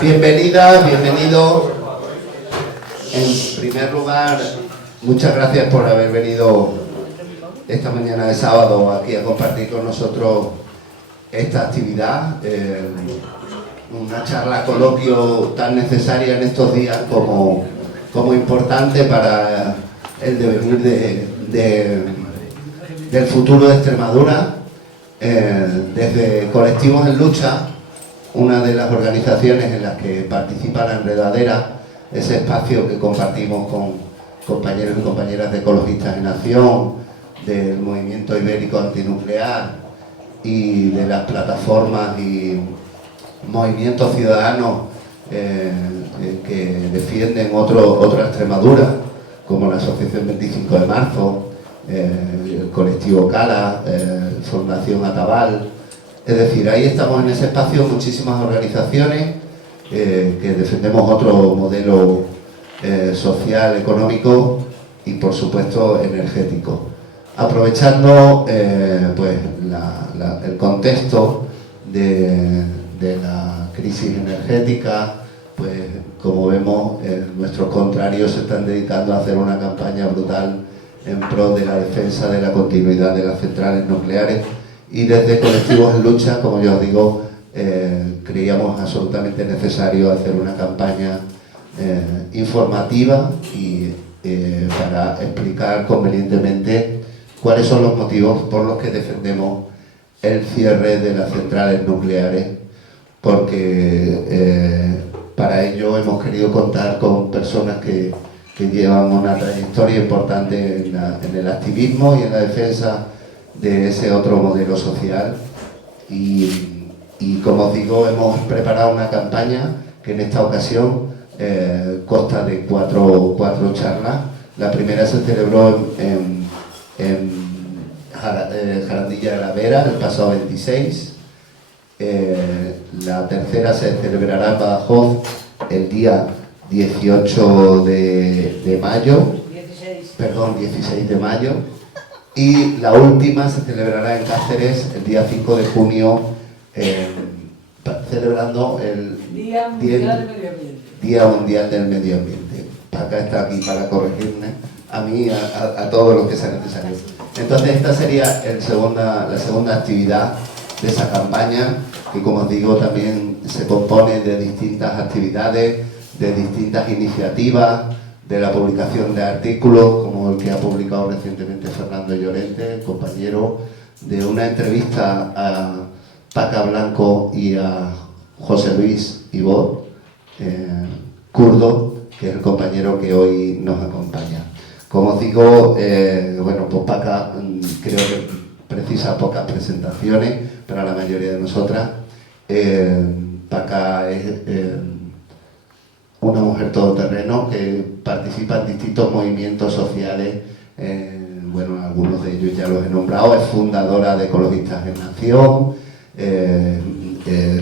Bienvenida, bienvenido. En primer lugar, muchas gracias por haber venido esta mañana de sábado aquí a compartir con nosotros esta actividad, una charla coloquio tan necesaria en estos días como importante para el devenir del futuro de Extremadura. Desde Colectivos en Lucha, una de las organizaciones en las que participa La Enredadera, ese espacio que compartimos con compañeros y compañeras de Ecologistas en Acción, del Movimiento Ibérico Antinuclear y de las plataformas y movimientos ciudadanos que defienden otra Extremadura, como la Asociación 25 de Marzo, el colectivo Cala, Fundación Atabal. Es decir, ahí estamos en ese espacio muchísimas organizaciones que defendemos otro modelo social, económico y por supuesto energético. Aprovechando pues el contexto de la crisis energética, pues como vemos nuestros contrarios se están dedicando a hacer una campaña brutal en pro de la defensa de la continuidad de las centrales nucleares, y desde Colectivos en Lucha, como yo os digo, creíamos absolutamente necesario hacer una campaña informativa y para explicar convenientemente cuáles son los motivos por los que defendemos el cierre de las centrales nucleares, porque para ello hemos querido contar con personas que llevan una trayectoria importante en el activismo y en la defensa de ese otro modelo social. Y como os digo, hemos preparado una campaña que en esta ocasión consta de cuatro charlas. La primera se celebró en Jarandilla de la Vera el pasado 26. La tercera se celebrará en Badajoz el día 18 de mayo, 16 de mayo, y la última se celebrará en Cáceres el día 5 de junio, celebrando el Día Mundial del Medio Ambiente. Paca está aquí para corregirme a mí, a todos los que sea necesario. Entonces esta sería la segunda actividad de esa campaña, que como os digo también se compone de distintas actividades, de distintas iniciativas, de la publicación de artículos como el que ha publicado recientemente Fernando Llorente, el compañero, de una entrevista a Paca Blanco y a José Luis Ibor, kurdo, que es el compañero que hoy nos acompaña. Como os digo, bueno, pues Paca creo que precisa pocas presentaciones para la mayoría de nosotras. Paca es una mujer todoterreno que participa en distintos movimientos sociales, bueno, algunos de ellos ya los he nombrado. Es fundadora de Ecologistas en Acción,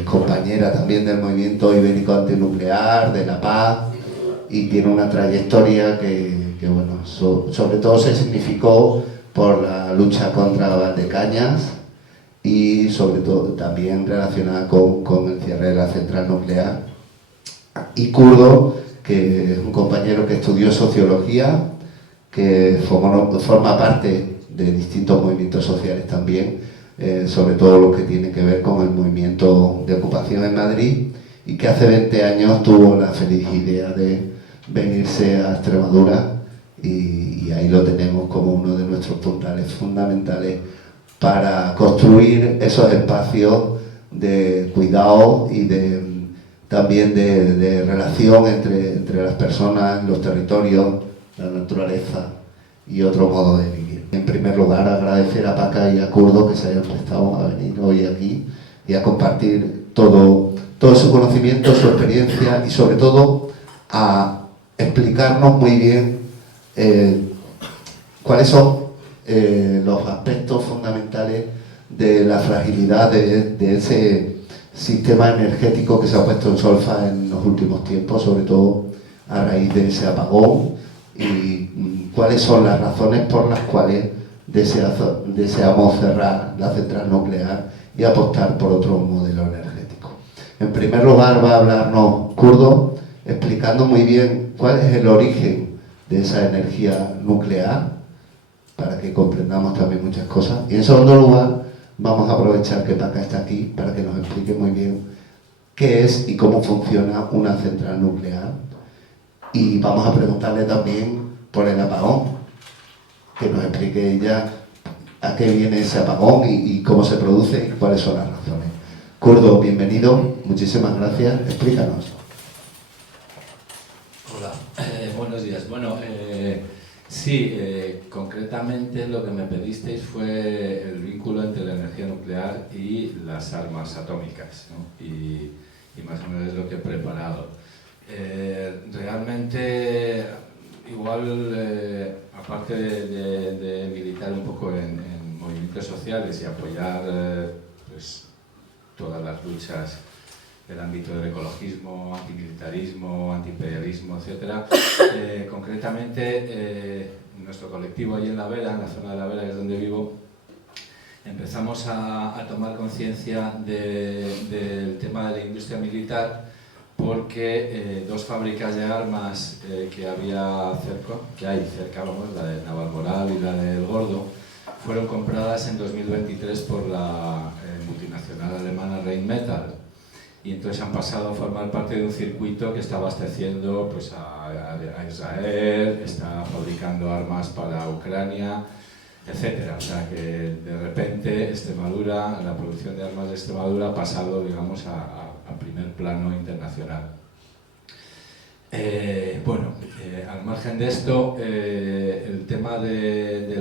compañera también del Movimiento Ibérico Antinuclear, de La Paz, y tiene una trayectoria que bueno, sobre todo se significó por la lucha contra Valdecañas y sobre todo también relacionada con el cierre de la central nuclear. Y kurdo, que es un compañero que estudió sociología, que forma parte de distintos movimientos sociales también, sobre todo lo que tiene que ver con el movimiento de ocupación en Madrid, y que hace 20 años tuvo la feliz idea de venirse a Extremadura, y ahí lo tenemos como uno de nuestros puntales fundamentales para construir esos espacios de cuidado y también de relación entre las personas, los territorios, la naturaleza y otro modo de vivir. En primer lugar, agradecer a Paca y a Kurdo que se hayan prestado a venir hoy aquí y a compartir todo su conocimiento, su experiencia, y sobre todo a explicarnos muy bien cuáles son los aspectos fundamentales de la fragilidad de ese sistema energético que se ha puesto en solfa en los últimos tiempos, sobre todo a raíz de ese apagón, y cuáles son las razones por las cuales deseamos cerrar la central nuclear y apostar por otro modelo energético. En primer lugar va a hablarnos Kurdo, explicando muy bien cuál es el origen de esa energía nuclear, para que comprendamos también muchas cosas. Y en segundo lugar, vamos a aprovechar que Paca está aquí para que nos explique muy bien qué es y cómo funciona una central nuclear. Y vamos a preguntarle también por el apagón, que nos explique ella a qué viene ese apagón y cómo se produce y cuáles son las razones. Kurdo, bienvenido, muchísimas gracias, explícanos. Hola, buenos días. Bueno, sí, concretamente lo que me pedisteis fue el vínculo entre la energía nuclear y las armas atómicas, ¿no? Y más o menos es lo que he preparado. Realmente, igual, aparte de militar un poco en movimientos sociales y apoyar pues, todas las luchas del ámbito del ecologismo, antimilitarismo, antiimperialismo, etc. Concretamente, nuestro colectivo allí en La Vera, en la zona de La Vera, que es donde vivo, empezamos a tomar conciencia del tema de la industria militar porque dos fábricas de armas que hay cerca, vamos, la de Navalmoral y la del Gordo, fueron compradas en 2023 por la multinacional alemana Rheinmetall. Y entonces han pasado a formar parte de un circuito que está abasteciendo pues, a Israel, está fabricando armas para Ucrania, etc. O sea que de repente Extremadura, la producción de armas de Extremadura ha pasado, digamos, a primer plano internacional. Al margen de esto, el tema del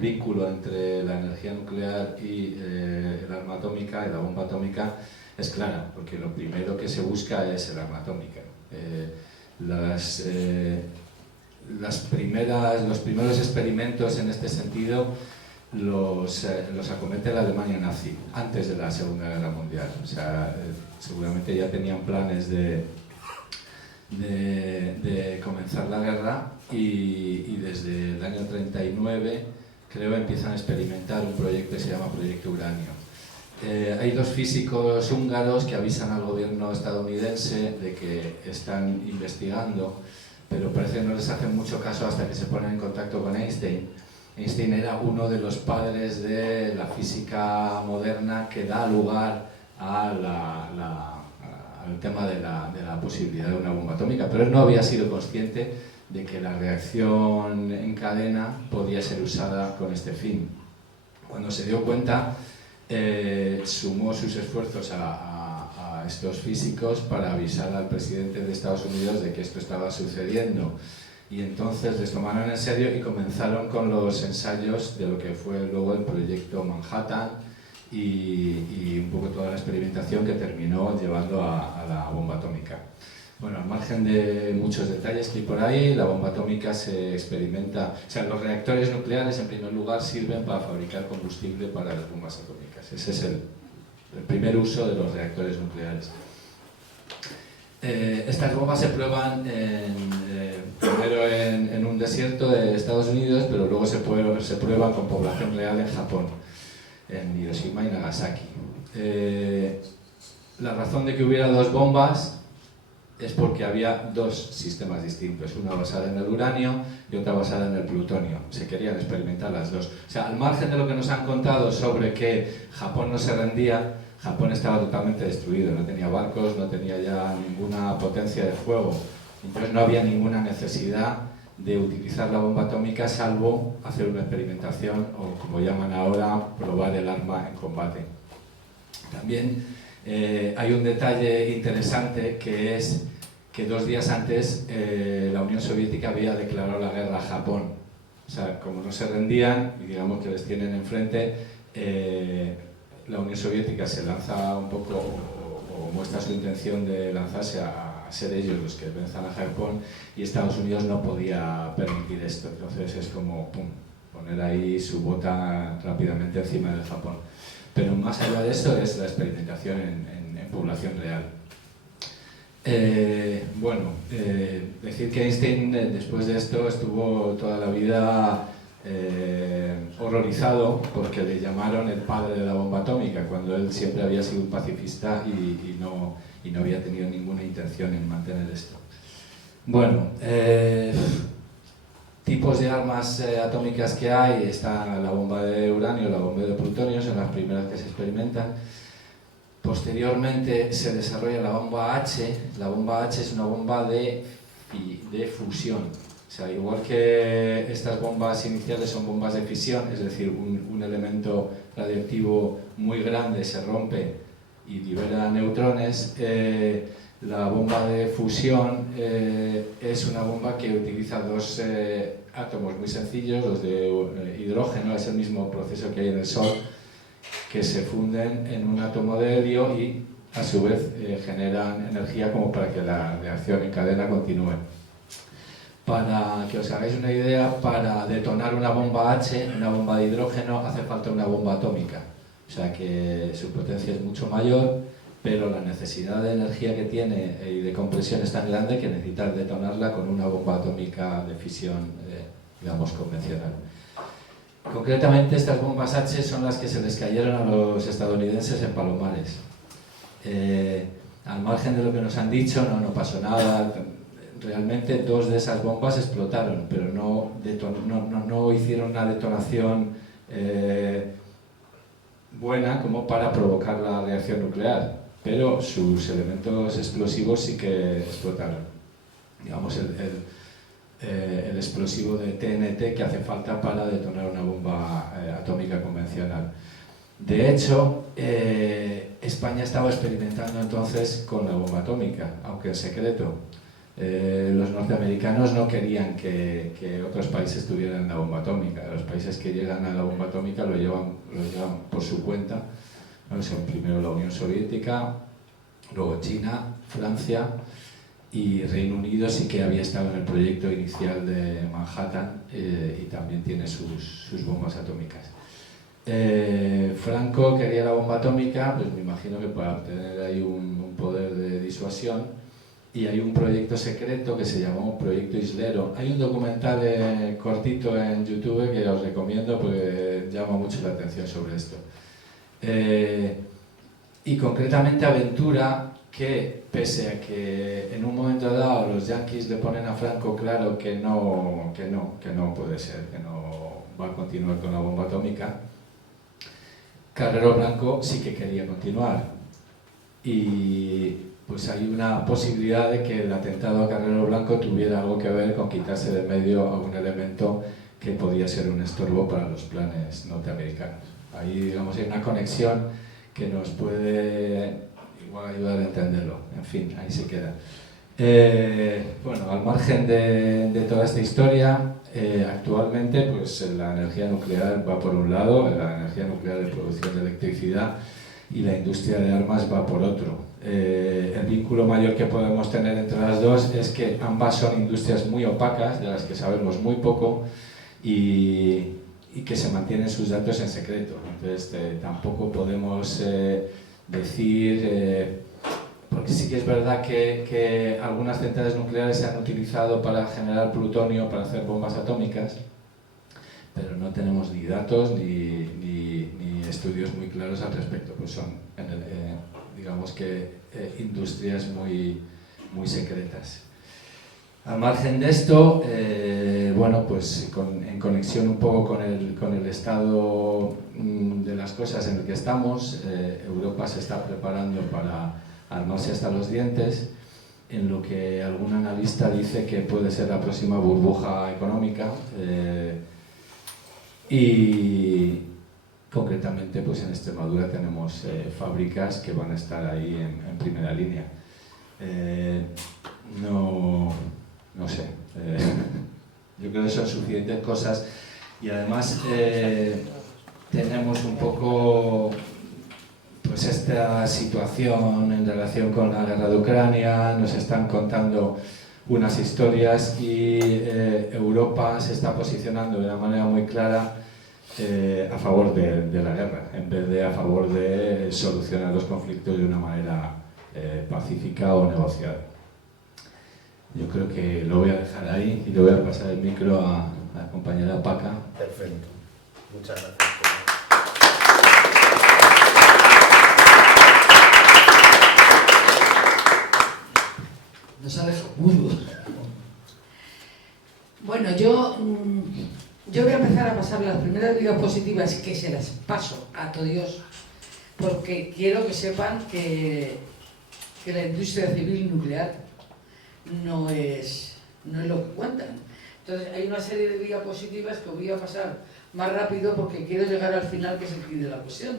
vínculo entre la energía nuclear y el arma atómica y la bomba atómica es clara, porque lo primero que se busca es el arma atómica. Los primeros experimentos en este sentido los acomete la Alemania nazi, antes de la Segunda Guerra Mundial. O sea, seguramente ya tenían planes de comenzar la guerra y desde el año 39, creo, empiezan a experimentar un proyecto que se llama Proyecto Uranio. Hay dos físicos húngaros que avisan al gobierno estadounidense de que están investigando, pero parece que no les hacen mucho caso hasta que se ponen en contacto con Einstein. Einstein era uno de los padres de la física moderna que da lugar al tema de la posibilidad de una bomba atómica, pero él no había sido consciente de que la reacción en cadena podía ser usada con este fin. Cuando se dio cuenta, sumó sus esfuerzos a estos físicos para avisar al presidente de Estados Unidos de que esto estaba sucediendo, y entonces les tomaron en serio y comenzaron con los ensayos de lo que fue luego el proyecto Manhattan y un poco toda la experimentación que terminó llevando a la bomba atómica. Bueno, al margen de muchos detalles que hay por ahí, la bomba atómica se experimenta, o sea, los reactores nucleares en primer lugar sirven para fabricar combustible para las bombas atómicas. Ese es el primer uso de los reactores nucleares. Estas bombas se prueban primero en un desierto de Estados Unidos, pero luego se prueban con población real en Japón, en Hiroshima y Nagasaki. La razón de que hubiera dos bombas es porque había dos sistemas distintos, una basada en el uranio y otra basada en el plutonio. Se querían experimentar las dos. O sea, al margen de lo que nos han contado sobre que Japón no se rendía, Japón estaba totalmente destruido, no tenía barcos, no tenía ya ninguna potencia de fuego. Entonces no había ninguna necesidad de utilizar la bomba atómica salvo hacer una experimentación o, como llaman ahora, probar el arma en combate. También hay un detalle interesante, que es que 2 días antes la Unión Soviética había declarado la guerra a Japón. O sea, como no se rendían y digamos que les tienen enfrente, la Unión Soviética se lanza un poco o muestra su intención de lanzarse a ser ellos los que venzan a Japón, y Estados Unidos no podía permitir esto. Entonces es como poner ahí su bota rápidamente encima del Japón. Pero más allá de eso es la experimentación en población real. Decir que Einstein después de esto estuvo toda la vida horrorizado porque le llamaron el padre de la bomba atómica, cuando él siempre había sido un pacifista y no había tenido ninguna intención en mantener esto. Bueno, tipos de armas atómicas que hay: está la bomba de uranio, la bomba de plutonio, son las primeras que se experimentan. Posteriormente se desarrolla la bomba H. La bomba H es una bomba de fusión. O sea, igual que estas bombas iniciales son bombas de fisión, es decir, un elemento radioactivo muy grande se rompe y libera neutrones, la bomba de fusión es una bomba que utiliza dos átomos muy sencillos, los de hidrógeno, es el mismo proceso que hay en el Sol, que se funden en un átomo de helio y a su vez generan energía como para que la reacción en cadena continúe. Para que os hagáis una idea, para detonar una bomba H, una bomba de hidrógeno, hace falta una bomba atómica. O sea que su potencia es mucho mayor, pero la necesidad de energía que tiene y de compresión es tan grande que necesita detonarla con una bomba atómica de fisión, digamos, convencional. Concretamente, estas bombas H son las que se les cayeron a los estadounidenses en Palomares. Al margen de lo que nos han dicho, no pasó nada. Realmente dos de esas bombas explotaron, pero no hicieron una detonación buena como para provocar la reacción nuclear, pero sus elementos explosivos sí que explotaron. Digamos, el explosivo de TNT que hace falta para detonar una bomba atómica convencional. De hecho, España estaba experimentando entonces con la bomba atómica, aunque en secreto. Los norteamericanos no querían que otros países tuvieran la bomba atómica. Los países que llegan a la bomba atómica lo llevan por su cuenta, ¿no? Son primero la Unión Soviética, luego China, Francia y Reino Unido. Sí que había estado en el proyecto inicial de Manhattan y también tiene sus bombas atómicas. Franco quería la bomba atómica, pues me imagino que para obtener ahí un poder de disuasión. Y hay un proyecto secreto que se llamó Proyecto Islero. Hay un documental cortito en YouTube que os recomiendo porque llama mucho la atención sobre esto. Y concretamente aventura que, pese a que en un momento dado los yanquis le ponen a Franco claro que no puede ser, que no va a continuar con la bomba atómica, Carrero Blanco sí que quería continuar. Y pues hay una posibilidad de que el atentado a Carrero Blanco tuviera algo que ver con quitarse de medio a un elemento que podía ser un estorbo para los planes norteamericanos. Ahí, digamos, hay una conexión que nos puede igual ayudar a entenderlo. En fin, ahí se queda. Bueno, al margen de toda esta historia, actualmente pues la energía nuclear va por un lado, la energía nuclear de producción de electricidad, y la industria de armas va por otro. El vínculo mayor que podemos tener entre las dos es que ambas son industrias muy opacas, de las que sabemos muy poco y que se mantienen sus datos en secreto. Entonces tampoco podemos decir, porque sí que es verdad que algunas centrales nucleares se han utilizado para generar plutonio, para hacer bombas atómicas, pero no tenemos ni datos ni estudios muy claros al respecto, pues son, digamos que, industrias muy secretas. Al margen de esto, bueno, pues en conexión un poco con el estado de las cosas en el que estamos, Europa se está preparando para armarse hasta los dientes, en lo que algún analista dice que puede ser la próxima burbuja económica, y concretamente pues en Extremadura tenemos fábricas que van a estar ahí en primera línea. No sé, yo creo que son suficientes cosas y además tenemos un poco pues esta situación en relación con la guerra de Ucrania, nos están contando unas historias y Europa se está posicionando de una manera muy clara a favor de la guerra, en vez de a favor de solucionar los conflictos de una manera pacífica o negociada. Yo creo que lo voy a dejar ahí y le voy a pasar el micro a la compañera Paca. Perfecto. Muchas gracias. Nos ha dejado mudo. Bueno, yo voy a empezar a pasar las primeras diapositivas, que se las paso a todo Dios, porque quiero que sepan que la industria civil nuclear no es lo que cuentan. Entonces hay una serie de diapositivas que voy a pasar más rápido porque quiero llegar al final, que es el quid de la cuestión.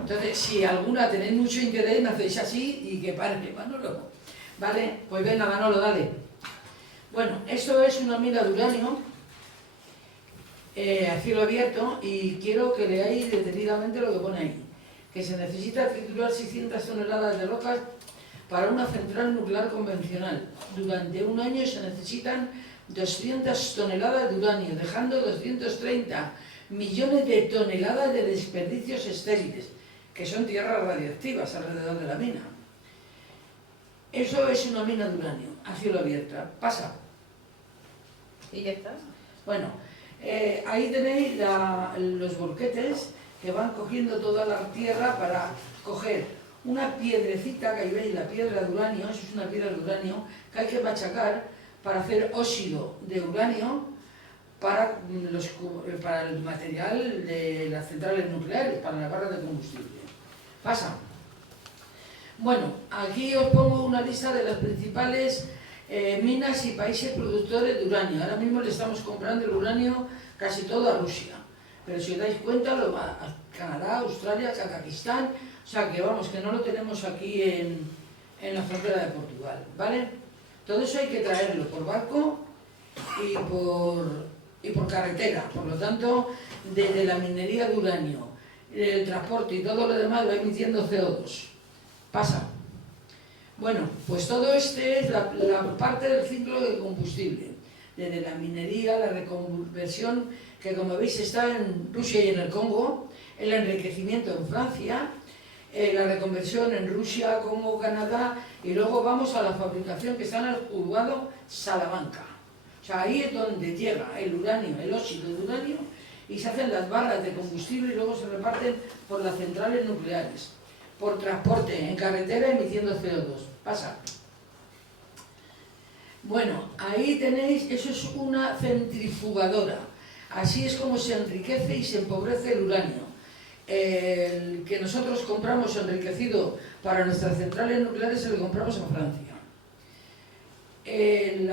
Entonces, si alguna tenéis mucho interés, me hacéis así y que pare Manolo. ¿Vale? Pues venga, Manolo, dale. Bueno, esto es una mina de uranio a cielo abierto, y quiero que leáis detenidamente lo que pone ahí. Que se necesita triturar 600 toneladas de rocas para una central nuclear convencional. Durante un año se necesitan 200 toneladas de uranio, dejando 230 millones de toneladas de desperdicios estériles, que son tierras radiactivas alrededor de la mina. Eso es una mina de uranio, a cielo abierto. Pasa. ¿Y ya está? Bueno, ahí tenéis los volquetes que van cogiendo toda la tierra para coger una piedrecita, que ahí veis la piedra de uranio, eso es una piedra de uranio, que hay que machacar para hacer óxido de uranio para el material de las centrales nucleares, para las barras de combustible. Pasa. Bueno, aquí os pongo una lista de las principales minas y países productores de uranio. Ahora mismo le estamos comprando el uranio casi todo a Rusia, pero si os dais cuenta, a Canadá, Australia, Kazajistán, o sea que vamos, que no lo tenemos aquí en la frontera de Portugal, ¿vale? Todo eso hay que traerlo por barco y por carretera. Por lo tanto, desde la minería de uranio, el transporte y todo lo demás va emitiendo CO2. Pasa. Bueno, pues todo este es la parte del ciclo de combustible. Desde la minería, la reconversión, que como veis está en Rusia y en el Congo, el enriquecimiento en Francia, la reconversión en Rusia, Congo, Canadá, y luego vamos a la fabricación que está en el juzgado Salamanca. O sea, ahí es donde llega el uranio, el óxido de uranio, y se hacen las barras de combustible y luego se reparten por las centrales nucleares, por transporte en carretera emitiendo CO2. Pasa. Bueno, ahí tenéis, eso es una centrifugadora. Así es como se enriquece y se empobrece el uranio. El que nosotros compramos enriquecido para nuestras centrales nucleares se lo compramos a Francia. El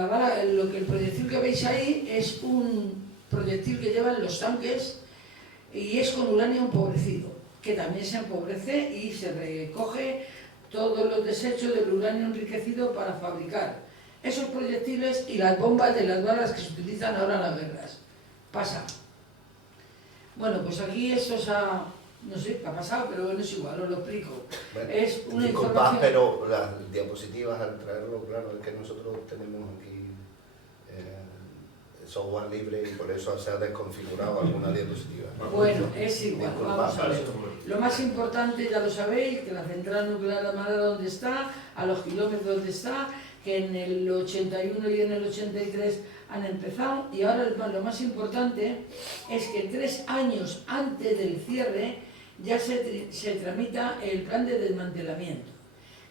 proyectil que veis ahí es un proyectil que llevan los tanques y es con uranio empobrecido, que también se empobrece y se recoge todos los desechos del uranio enriquecido para fabricar esos proyectiles y las bombas de las balas que se utilizan ahora en las guerras. Pasa. Bueno, pues aquí esto no sé qué ha pasado, pero no es igual, os lo explico. Bueno, es una disculpad, información... pero las diapositivas, al traerlo, claro, es que nosotros tenemos aquí software libre y por eso se ha desconfigurado alguna diapositiva. Bueno, es igual, Disculpad, vamos a ver. pero- Lo más importante, ya lo sabéis, que la central nuclear de Amara donde está, a los kilómetros donde está, que en el 81 y en el 83 han empezado, y ahora lo más importante es que 3 años antes del cierre ya se tramita el plan de desmantelamiento,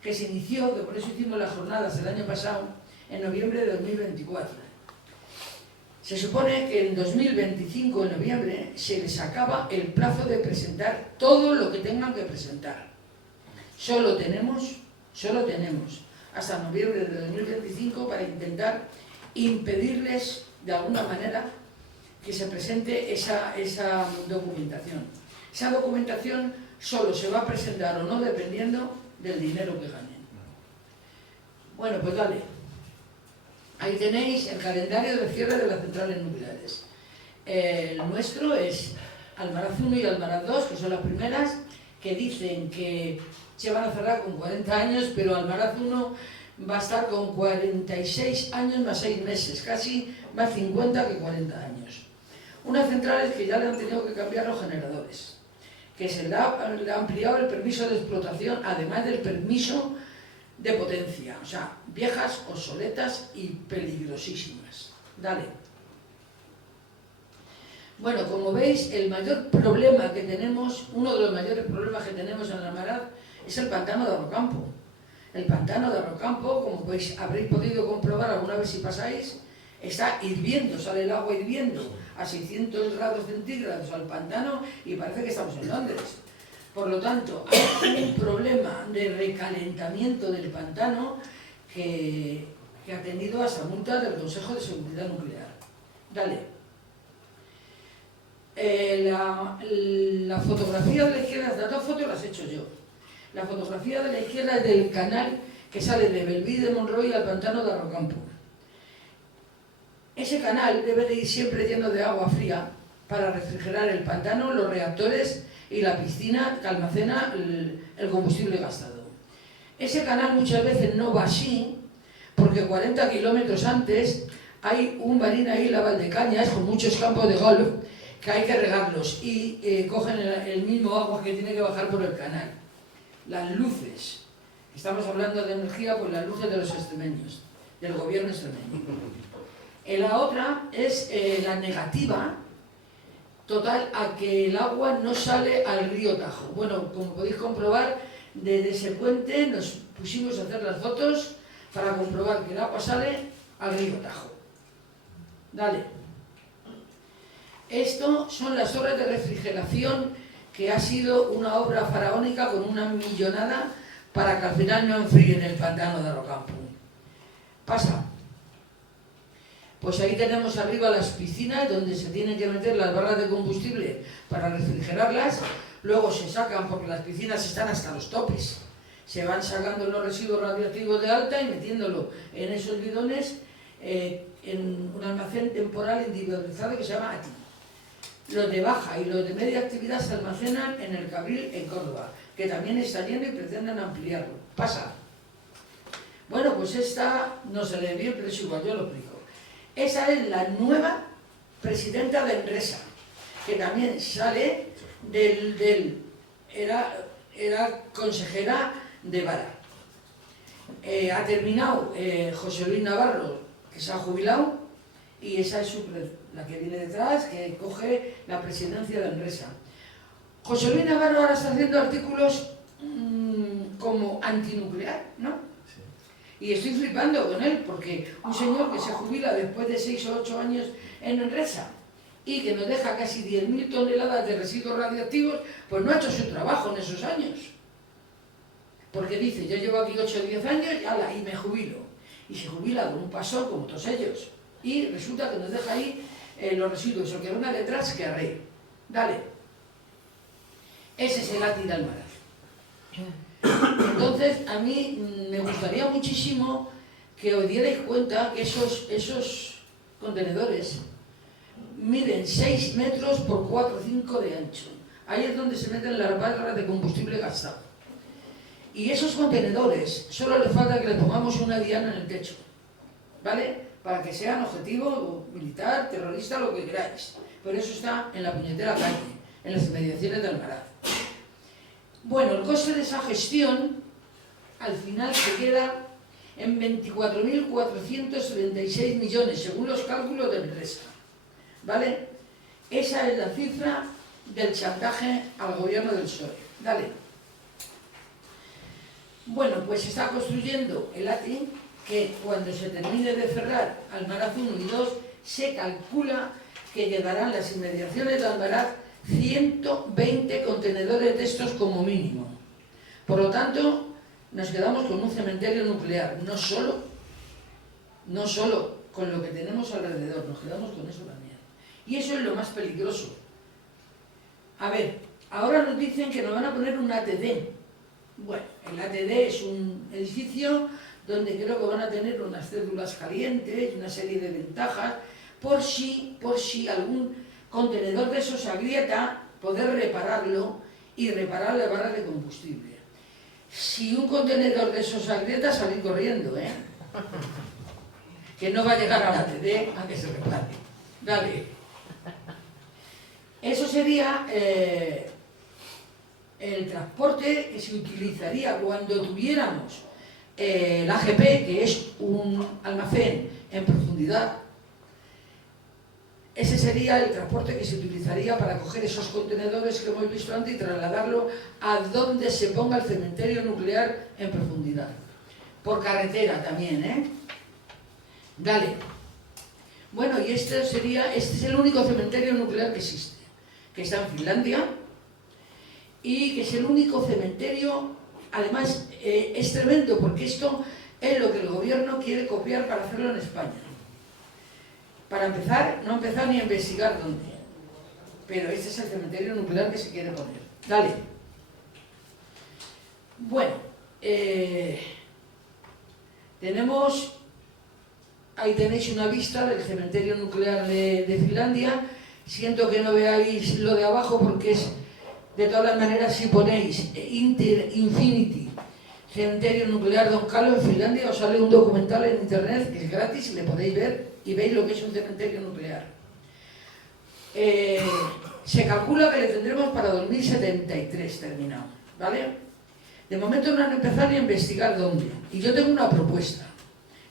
que se inició, que por eso hicimos las jornadas el año pasado, en noviembre de 2024. Se supone que en 2025, en noviembre, se les acaba el plazo de presentar todo lo que tengan que presentar. Solo tenemos hasta noviembre de 2025 para intentar impedirles de alguna manera que se presente esa documentación. Esa documentación solo se va a presentar o no dependiendo del dinero que ganen. Bueno, pues dale. Ahí tenéis el calendario de cierre de las centrales nucleares. El nuestro es Almaraz 1 y Almaraz 2, que son las primeras, que dicen que se van a cerrar con 40 años, pero Almaraz 1 va a estar con 46 años más 6 meses, casi más 50 que 40 años. Unas centrales que ya le han tenido que cambiar los generadores, que se le ha ampliado el permiso de explotación, además del permiso de potencia, o sea, viejas, obsoletas y peligrosísimas. Dale. Bueno, como veis, el mayor problema que tenemos, uno de los mayores problemas que tenemos en Almaraz es el pantano de Arrocampo. El pantano de Arrocampo, como habréis podido comprobar alguna vez si pasáis, está hirviendo, sale el agua hirviendo a 600 grados centígrados al pantano y parece que estamos en Londres. Por lo tanto, hay un problema de recalentamiento del pantano que ha tenido hasta multa del Consejo de Seguridad Nuclear. Dale. La fotografía de la izquierda, las dos fotos las he hecho yo. La fotografía de la izquierda es del canal que sale de Belví de Monroy al pantano de Arrocampo. Ese canal debe de ir siempre lleno de agua fría para refrigerar el pantano, los reactores y la piscina que almacena el combustible gastado. Ese canal muchas veces no va así porque 40 kilómetros antes hay un Marina Isla Valdecañas con muchos campos de golf que hay que regarlos y cogen el mismo agua que tiene que bajar por el canal. Las luces, estamos hablando de energía, pues las luces de los extremeños, del gobierno extremeño. La otra es la negativa total a que el agua no sale al río Tajo. Bueno, como podéis comprobar, desde ese puente nos pusimos a hacer las fotos para comprobar que el agua sale al río Tajo. Dale. Esto son las torres de refrigeración, que ha sido una obra faraónica con una millonada para que al final no enfríen el pantano de Arrocampo. Pasa. Pues ahí tenemos arriba las piscinas donde se tienen que meter las barras de combustible para refrigerarlas. Luego se sacan, porque las piscinas están hasta los topes. Se van sacando los residuos radiactivos de alta y metiéndolo en esos bidones en un almacén temporal individualizado que se llama ATI. Los de baja y los de media actividad se almacenan en el Cabril en Córdoba, que también está lleno y pretenden ampliarlo. Pasa. Bueno, pues esta no se lee bien, pero es igual, yo lo explico. Esa es la nueva presidenta de Enresa, que también sale era consejera de Vara. Ha terminado José Luis Navarro, que se ha jubilado, y esa es la que viene detrás, que coge la presidencia de Enresa. José Luis Navarro ahora está haciendo artículos como antinuclear, ¿no? Sí. Y estoy flipando con él, porque un señor que se jubila después de 6 o 8 años en Enresa y que nos deja casi 10.000 toneladas de residuos radiactivos, pues no ha hecho su trabajo en esos años. Porque dice, yo llevo aquí 8 o 10 años y me jubilo. Y se jubila con un pasón como todos ellos. Y resulta que nos deja ahí los residuos, o que venga detrás que arree. Dale. Ese es el ATI de Almaraz. Entonces, a mí me gustaría muchísimo que os dierais cuenta que esos contenedores miden 6 metros por 4 o 5 de ancho. Ahí es donde se meten las barras de combustible gastado. Y esos contenedores, solo le falta que le pongamos una diana en el techo, ¿vale? Para que sean objetivo militar, terrorista, lo que queráis. Pero eso está en la puñetera calle, en las inmediaciones de Almaraz. Bueno, el coste de esa gestión, al final se queda en 24.436 millones, según los cálculos de Enresa, ¿vale? Esa es la cifra del chantaje al gobierno del PSOE. Dale. Bueno, pues se está construyendo el ATI, que cuando se termine de cerrar Almaraz 1 y 2, se calcula que llegarán las inmediaciones de Almaraz 120 contenedores de estos como mínimo. Por lo tanto, nos quedamos con un cementerio nuclear, no solo con lo que tenemos alrededor, nos quedamos con eso también. Y eso es lo más peligroso. A ver, ahora nos dicen que nos van a poner un ATD. Bueno, el ATD es un edificio donde creo que van a tener unas cédulas calientes y una serie de ventajas por si algún contenedor de esos agrieta, poder repararlo y reparar la barra de combustible. Si un contenedor de esos agrieta, salir corriendo, que no va a llegar al ATD a que se repare. Dale. Eso sería el transporte que se utilizaría cuando tuviéramos el AGP, que es un almacén en profundidad. ese sería el transporte que se utilizaría para coger esos contenedores que hemos visto antes y trasladarlo a donde se ponga el cementerio nuclear en profundidad. Por carretera también, ¿eh? Dale. Bueno, y este es el único cementerio nuclear que existe, que está en Finlandia, y que es el único cementerio, además es tremendo, porque esto es lo que el gobierno quiere copiar para hacerlo en España. Para empezar, no empezar ni a investigar dónde, pero este es el cementerio nuclear que se quiere poner. Dale. Bueno, tenemos, ahí tenéis una vista del cementerio nuclear de Finlandia. Siento que no veáis lo de abajo porque es, de todas las maneras, si ponéis Infinity cementerio nuclear Don Carlos en Finlandia, os sale un documental en internet que es gratis y le podéis ver y veis lo que es un cementerio nuclear. Se calcula que le tendremos para 2073 terminado, ¿vale? De momento no han empezado ni a investigar dónde. Y yo tengo una propuesta.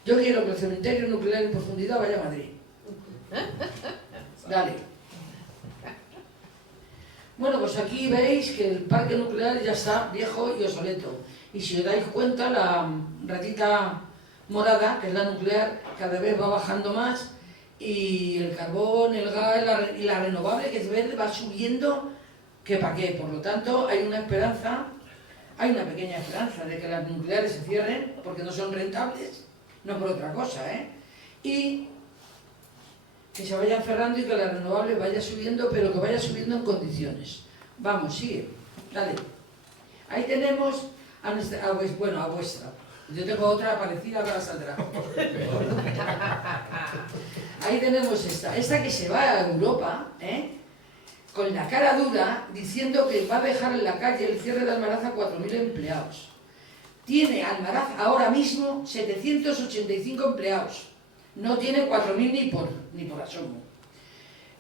Yo quiero que el cementerio nuclear en profundidad vaya a Madrid. Dale. Bueno, pues aquí veis que el parque nuclear ya está viejo y obsoleto. Y si os dais cuenta, la ratita morada, que es la nuclear, cada vez va bajando más, y el carbón, el gas y la renovable, que es verde, va subiendo, que para qué. Por lo tanto, hay una esperanza, hay una pequeña esperanza de que las nucleares se cierren, porque no son rentables, no por otra cosa, ¿eh? Y que se vayan cerrando y que la renovable vaya subiendo, pero que vaya subiendo en condiciones. Vamos, sigue, dale. Ahí tenemos a vuestra. Yo tengo otra parecida, ahora saldrá. Ahí tenemos esta que se va a Europa, con la cara dura, diciendo que va a dejar en la calle el cierre de Almaraz a 4.000 empleados. Tiene Almaraz ahora mismo 785 empleados. No tiene 4.000 ni por asomo.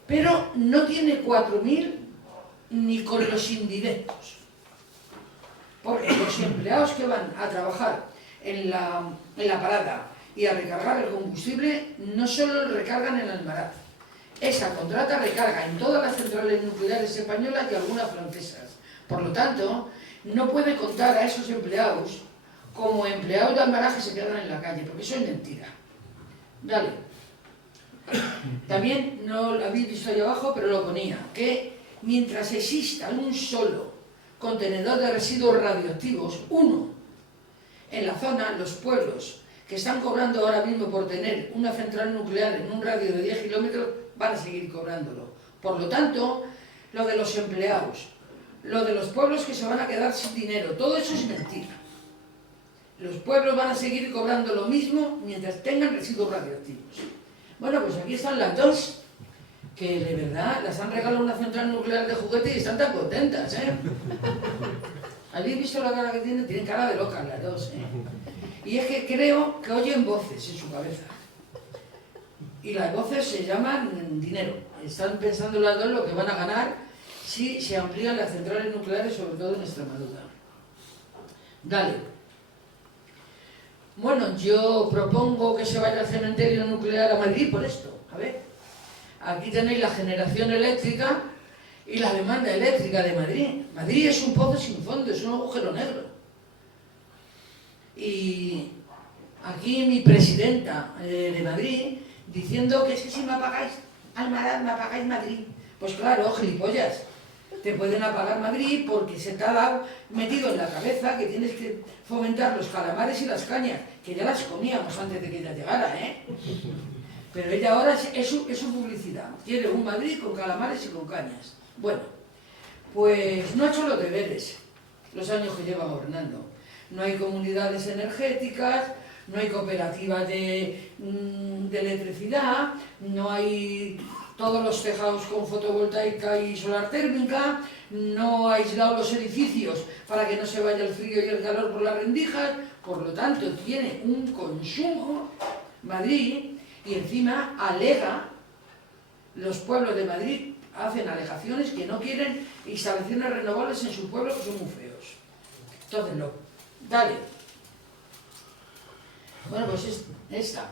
Pero no tiene 4.000 ni con los indirectos. Porque los empleados que van a trabajar en la parada y a recargar el combustible no solo recargan en Almaraz. Esa contrata recarga en todas las centrales nucleares españolas y algunas francesas. Por lo tanto, no puede contar a esos empleados como empleados de Almaraz que se quedan en la calle, porque eso es mentira. Dale. También, no lo habéis visto ahí abajo, pero lo ponía, que mientras exista un solo contenedor de residuos radioactivos, uno, en la zona, los pueblos que están cobrando ahora mismo por tener una central nuclear en un radio de 10 kilómetros, van a seguir cobrándolo. Por lo tanto, lo de los empleados, lo de los pueblos que se van a quedar sin dinero, todo eso es mentira. Los pueblos van a seguir cobrando lo mismo mientras tengan residuos radioactivos. Bueno, pues aquí están las dos, que de verdad las han regalado una central nuclear de juguete y están tan contentas, ¿eh? ¿Habéis visto la cara que tienen? Tienen cara de locas las dos, ¿eh? Y es que creo que oyen voces en su cabeza. Y las voces se llaman dinero. Están pensando las dos lo que van a ganar si se amplían las centrales nucleares, sobre todo en Extremadura. Dale. Bueno, yo propongo que se vaya al cementerio nuclear a Madrid por esto. A ver, aquí tenéis la generación eléctrica y la demanda eléctrica de Madrid. Madrid es un pozo sin fondo, es un agujero negro. Y aquí mi presidenta de Madrid diciendo que es que si me apagáis Almaraz, me apagáis Madrid. Pues claro, gilipollas, te pueden apagar Madrid porque se te ha metido en la cabeza que tienes que fomentar los calamares y las cañas, que ya las comíamos antes de que ella llegara, ¿eh? Pero ella ahora es su publicidad, quiere un Madrid con calamares y con cañas. Bueno, pues no ha hecho los deberes los años que lleva gobernando. No hay comunidades energéticas, no hay cooperativas de electricidad, no hay todos los tejados con fotovoltaica y solar térmica, no ha aislado los edificios para que no se vaya el frío y el calor por las rendijas. Por lo tanto, tiene un consumo Madrid y encima alega, los pueblos de Madrid hacen alegaciones que no quieren instalaciones renovables en su pueblo, que son muy feos. Entonces, dale. Bueno, pues esta.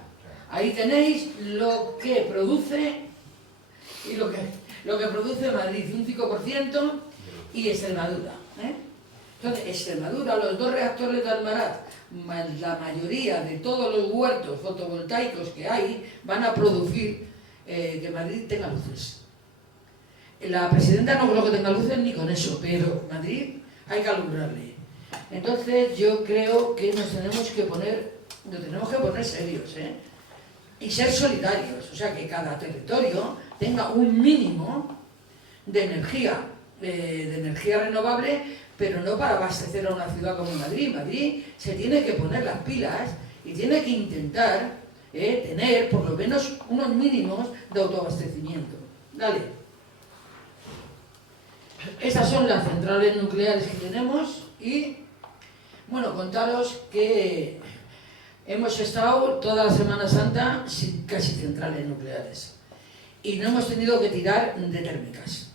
Ahí tenéis lo que produce y lo que produce Madrid, un 5%, y Extremadura. Entonces, Extremadura, los 2 reactores de Almaraz, más la mayoría de todos los huertos fotovoltaicos que hay, van a producir que Madrid tenga luces. La presidenta no creo que tenga luces ni con eso, pero Madrid hay que alumbrarle. Entonces, yo creo que nos tenemos que poner serios, y ser solidarios, o sea, que cada territorio tenga un mínimo de energía renovable, pero no para abastecer a una ciudad como Madrid. Madrid se tiene que poner las pilas y tiene que intentar tener por lo menos unos mínimos de autoabastecimiento. Dale. Estas son las centrales nucleares que tenemos y, bueno, contaros que hemos estado toda la Semana Santa sin casi centrales nucleares y no hemos tenido que tirar de térmicas.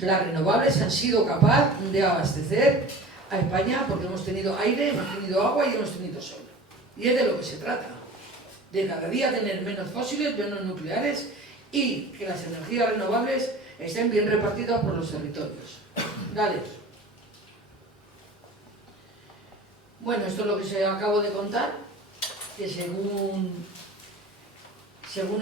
Las renovables han sido capaces de abastecer a España porque hemos tenido aire, hemos tenido agua y hemos tenido sol. Y es de lo que se trata, de cada día tener menos fósiles, menos nucleares y que las energías renovables estén bien repartidas por los territorios. Dale. Bueno, esto es lo que se acabo de contar, que según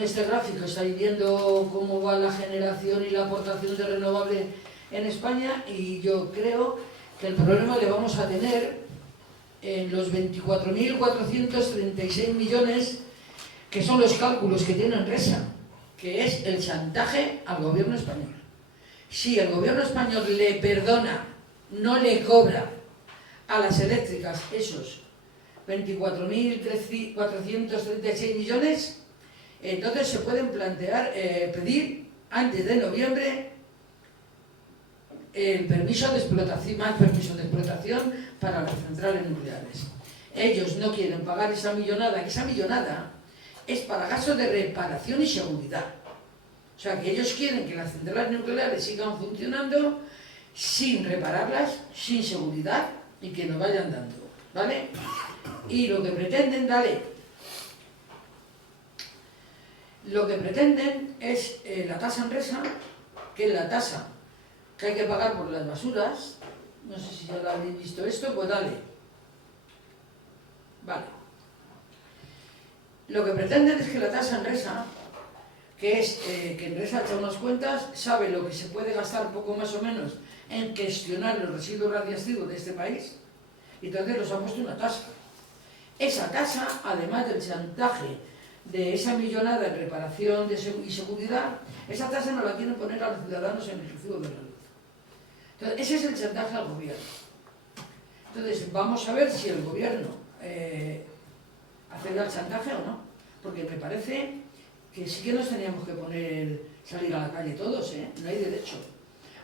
este gráfico estáis viendo cómo va la generación y la aportación de renovable en España, y yo creo que el problema le vamos a tener en los 24.436 millones, que son los cálculos que tiene Enresa, que es el chantaje al gobierno español. Si el gobierno español le perdona, no le cobra a las eléctricas esos 24.436 millones, entonces se pueden plantear pedir antes de noviembre el permiso de explotación, más permiso de explotación para las centrales nucleares. Ellos no quieren pagar esa millonada, que esa millonada es para gastos de reparación y seguridad. O sea, que ellos quieren que las centrales nucleares sigan funcionando sin repararlas, sin seguridad y que nos vayan dando, ¿vale? Y lo que pretenden, lo que pretenden es la tasa Enresa, que es la tasa que hay que pagar por las basuras. No sé si ya lo habéis visto esto, pues dale. Vale. Lo que pretenden es que la tasa Enresa, que es que Enresa echa unas cuentas, sabe lo que se puede gastar poco más o menos en gestionar los residuos radiactivos de este país, y entonces los ha puesto una tasa. Esa tasa, además del chantaje de esa millonada en reparación y seguridad, esa tasa no la quieren poner a los ciudadanos en el recibo de la luz. Entonces, ese es el chantaje al gobierno. Entonces, vamos a ver si el gobierno acepta el chantaje o no, porque me parece que sí que nos teníamos que salir a la calle todos, no hay derecho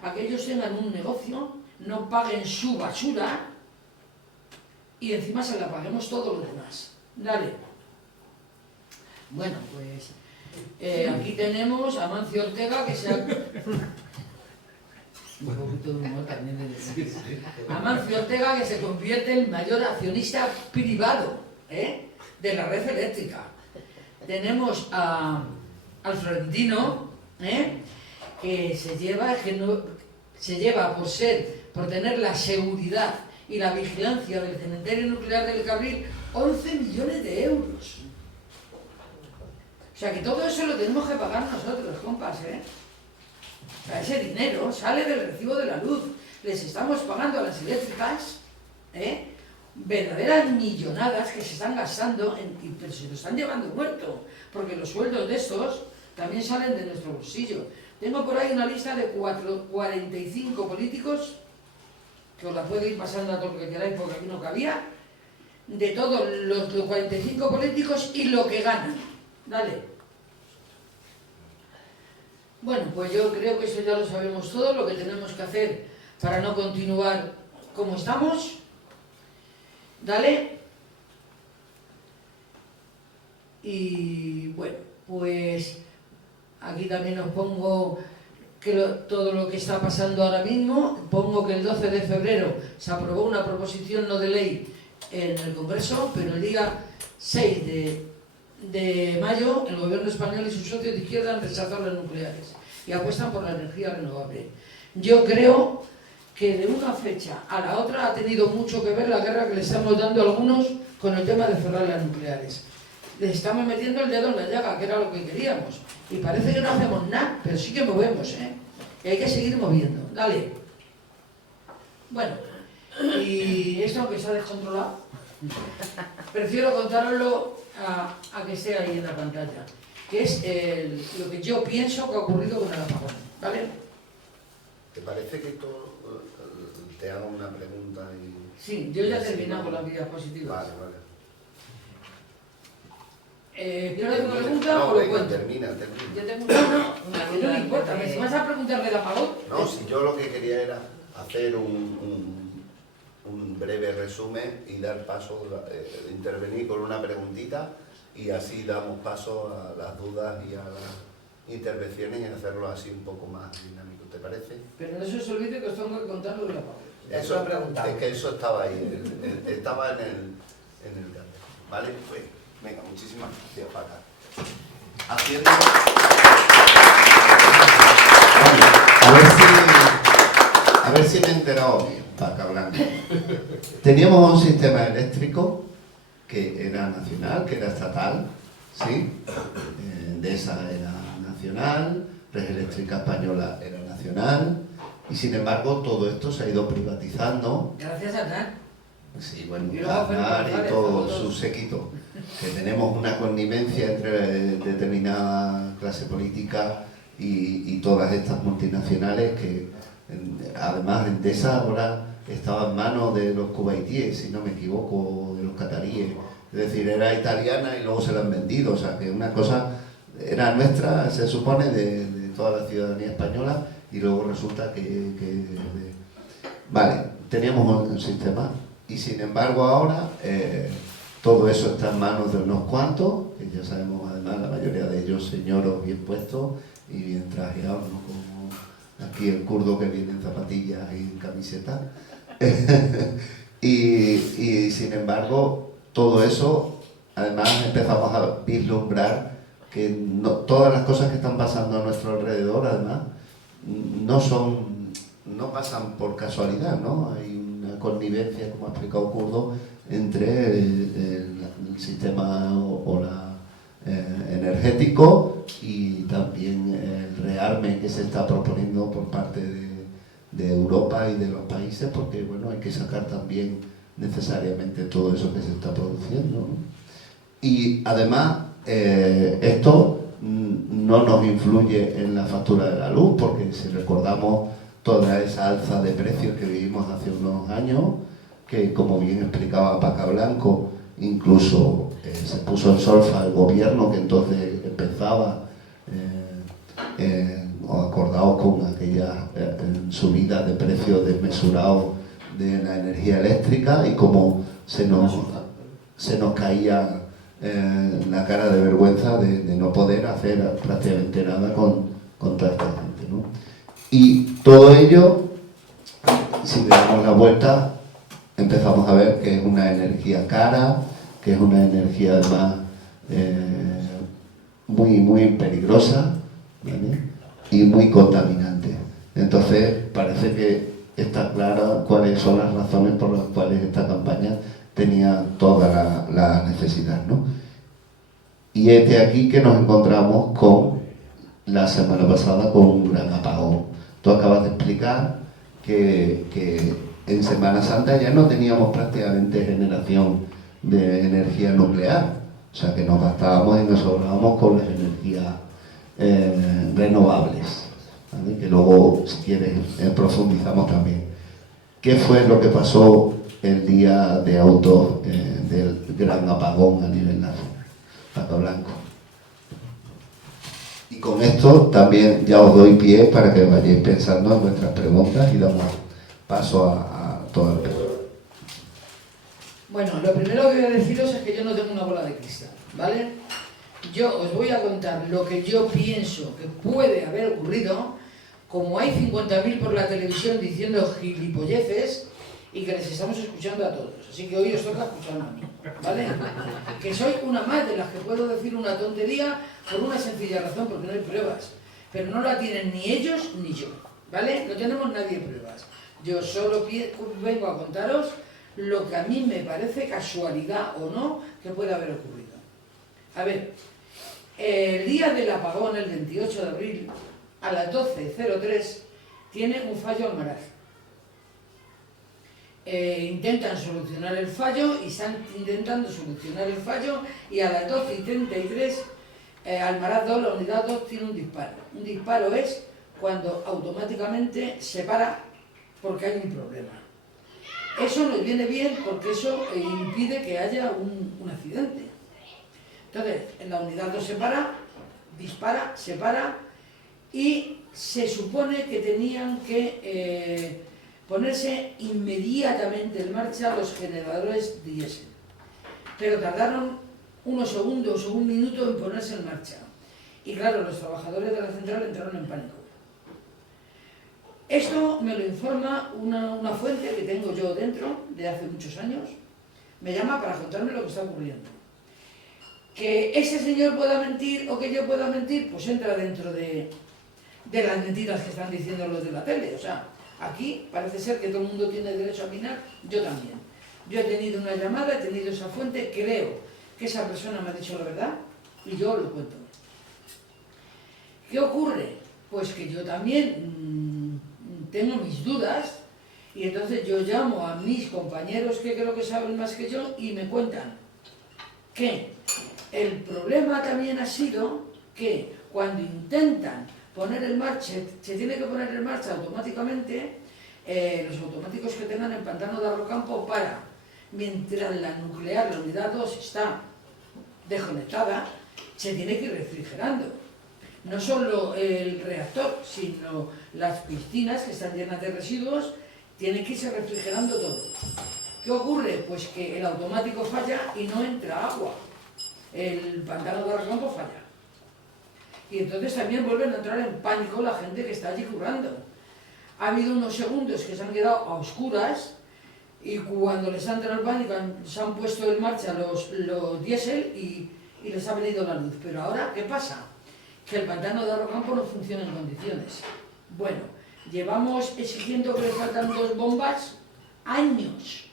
a que ellos tengan un negocio, no paguen su basura y encima se la paguemos todos los demás. Dale. Bueno, pues aquí tenemos a Amancio Ortega, que se ha... Amancio Ortega, que se convierte en el mayor accionista privado de la red eléctrica. Tenemos al Florentino, que se lleva por tener la seguridad y la vigilancia del cementerio nuclear del Cabril 11 millones de euros. O sea que todo eso lo tenemos que pagar nosotros, compas, O sea, ese dinero sale del recibo de la luz. Les estamos pagando a las eléctricas, verdaderas millonadas que se están gastando, pero se lo están llevando muerto, porque los sueldos de estos también salen de nuestro bolsillo. Tengo por ahí una lista de 45 políticos, que os la puedo ir pasando a todo lo que queráis porque aquí no cabía, de todos los 45 políticos y lo que ganan. Dale. Bueno, pues yo creo que eso ya lo sabemos todo, lo que tenemos que hacer para no continuar como estamos. Dale. Y bueno, pues aquí también os pongo todo lo que está pasando ahora mismo. Pongo que el 12 de febrero se aprobó una proposición no de ley en el Congreso, pero el día 6 de mayo el gobierno español y sus socios de izquierda han rechazado las nucleares. y apuestan por la energía renovable. Yo creo que de una fecha a la otra ha tenido mucho que ver la guerra que le estamos dando a algunos con el tema de cerrar las nucleares. Le estamos metiendo el dedo en la llaga, que era lo que queríamos. Y parece que no hacemos nada, pero sí que movemos, ¿eh? Y hay que seguir moviendo. Dale. Bueno, y esto que se ha descontrolado, prefiero contároslo a que esté ahí en la pantalla, que es lo que yo pienso que ha ocurrido con el apagón, ¿vale? ¿Te parece que te haga una pregunta? Sí, yo ya he terminado con las diapositivas. Vale, vale. ¿Quieres hacer una pregunta no, o lo venga, cuento? termina. Yo tengo una que no me importa, si vas a preguntar del apagón... No, si yo lo que quería era hacer un breve resumen y dar paso, intervenir con una preguntita y así damos paso a las dudas y a las intervenciones y hacerlo así un poco más dinámico, ¿te parece? Pero no se os olvide que os tengo que contar lo del apagón. Eso, es que eso estaba ahí, estaba en el cartel, ¿vale? Pues, venga, muchísimas gracias, Paca. Haciendo... A ver si me he enterado bien, Paca Blanco. Teníamos un sistema eléctrico que era nacional, que era estatal, ¿sí? Endesa era nacional, Red Eléctrica Española era nacional, y sin embargo todo esto se ha ido privatizando. Gracias a Aznar. Sí, bueno, Y luego Aznar y Ferrocarriles, todo todos. su séquito, que tenemos una connivencia entre determinada clase política y todas estas multinacionales que además Endesa ahora estaba en manos de los cubaitíes, si no me equivoco, de los cataríes, es decir, era italiana y luego se la han vendido, o sea que una cosa era nuestra, se supone, de toda la ciudadanía española y luego resulta vale, teníamos un sistema y sin embargo ahora todo eso está en manos de unos cuantos, que ya sabemos además la mayoría de ellos señoros bien puestos y bien trajeados, ¿no? Como aquí el kurdo que viene en zapatillas y en camiseta. y sin embargo todo eso además empezamos a vislumbrar que todas las cosas que están pasando a nuestro alrededor además no pasan por casualidad, ¿no? Hay una connivencia, como ha explicado Kurdo, entre el sistema energético y también el rearme que se está proponiendo por parte de Europa y de los países, porque bueno, hay que sacar también necesariamente todo eso que se está produciendo, ¿no? Y además esto no nos influye en la factura de la luz, porque si recordamos toda esa alza de precios que vivimos hace unos años, que como bien explicaba Paca Blanco, incluso se puso en solfa el gobierno que entonces empezaba, acordados con aquella subida de precios desmesurados de la energía eléctrica y como se nos caía la cara de vergüenza de no poder hacer prácticamente nada con toda esta gente, ¿no? Y todo ello, si le damos la vuelta, empezamos a ver que es una energía cara, que es una energía además muy peligrosa, ¿vale? Y muy contaminante. Entonces parece que está clara cuáles son las razones por las cuales esta campaña tenía toda la necesidad, ¿no? Y es de aquí que nos encontramos con la semana pasada con un gran apagón. Tú acabas de explicar que en Semana Santa ya no teníamos prácticamente generación de energía nuclear, o sea que nos gastábamos y nos sobrábamos con las energías renovables, ¿vale? Que luego, si quieres, profundizamos también. ¿Qué fue lo que pasó el día de autos del gran apagón a nivel nacional? Paca Blanco. Y con esto también ya os doy pie para que vayáis pensando en vuestras preguntas y damos paso a todo el mundo. Bueno, lo primero que voy a deciros es que yo no tengo una bola de cristal, ¿vale? Yo os voy a contar lo que yo pienso que puede haber ocurrido, como hay 50.000 por la televisión diciendo gilipolleces y que les estamos escuchando a todos. Así que hoy os toca escucharme a mí, ¿vale? Que soy una más de las que puedo decir una tontería por una sencilla razón, porque no hay pruebas. pero no la tienen ni ellos ni yo, ¿vale? No tenemos nadie pruebas. Yo solo vengo a contaros lo que a mí me parece casualidad o no que puede haber ocurrido. A ver, el día del apagón, el 28 de abril, a las 12:03, tiene un fallo Almaraz. Intentan solucionar el fallo y están intentando solucionar el fallo y a las 12:33 Almaraz 2, la unidad 2, tiene un disparo. Un disparo es cuando automáticamente se para porque hay un problema. Eso nos viene bien porque eso impide que haya un accidente. Entonces, en la unidad 2 se para, dispara, se para y se supone que tenían que ponerse inmediatamente en marcha los generadores diésel. Pero tardaron unos segundos o un minuto en ponerse en marcha. Y claro, los trabajadores de la central entraron en pánico. Esto me lo informa una fuente que tengo yo dentro de hace muchos años. Me llama para contarme lo que está ocurriendo. Que ese señor pueda mentir o que yo pueda mentir, pues entra dentro de las mentiras que están diciendo los de la tele. O sea, aquí parece ser que todo el mundo tiene derecho a opinar, yo también. Yo he tenido una llamada, he tenido esa fuente, creo que esa persona me ha dicho la verdad y yo lo cuento. ¿Qué ocurre? Pues que yo también tengo mis dudas y entonces yo llamo a mis compañeros que creo que saben más que yo y me cuentan que el problema también ha sido que cuando intentan poner en marcha, se tiene que poner en marcha automáticamente los automáticos que tengan el pantano de Arrocampo para, mientras la nuclear, la unidad 2 está desconectada, se tiene que ir refrigerando. No solo el reactor, sino las piscinas que están llenas de residuos, tienen que irse refrigerando todo. ¿Qué ocurre? Pues que el automático falla y no entra agua. El pantano de Arrocampo falla. Y entonces también vuelven a entrar en pánico la gente que está allí currando. Ha habido unos segundos que se han quedado a oscuras y cuando les ha entrado el pánico se han puesto en marcha los diésel y les ha venido la luz. Pero ahora, ¿qué pasa? Que el pantano de Arrocampo no funciona en condiciones. Bueno, llevamos exigiendo que le faltan 2 bombas años.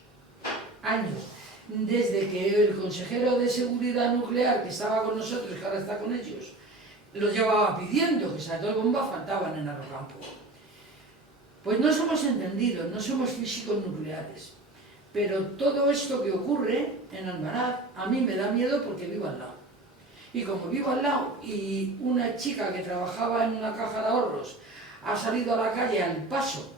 Desde que el consejero de seguridad nuclear que estaba con nosotros, que ahora está con ellos, lo llevaba pidiendo, que esas 2 bombas faltaban en Arrocampo. Pues no somos entendidos, no somos físicos nucleares, pero todo esto que ocurre en Almaraz a mí me da miedo porque vivo al lado. Y como vivo al lado y una chica que trabajaba en una caja de ahorros ha salido a la calle al paso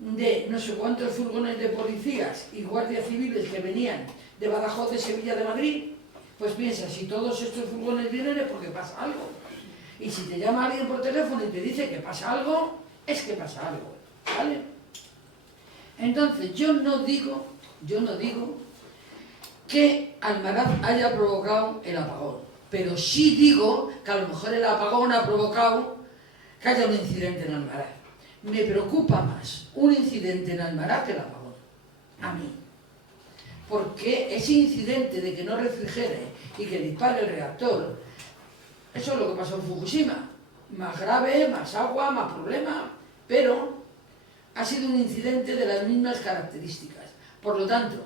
de no sé cuántos furgones de policías y guardias civiles que venían de Badajoz, de Sevilla, de Madrid, pues piensa, si todos estos furgones vienen es porque pasa algo. Y si te llama alguien por teléfono y te dice que pasa algo, es que pasa algo, ¿vale? Entonces, yo no digo que Almaraz haya provocado el apagón, pero sí digo que a lo mejor el apagón ha provocado que haya un incidente en Almaraz. Me preocupa más un incidente en Almaraz que el apagón, a mí. Porque ese incidente de que no refrigere y que dispare el reactor, eso es lo que pasó en Fukushima. Más grave, más agua, más problema, pero ha sido un incidente de las mismas características. Por lo tanto,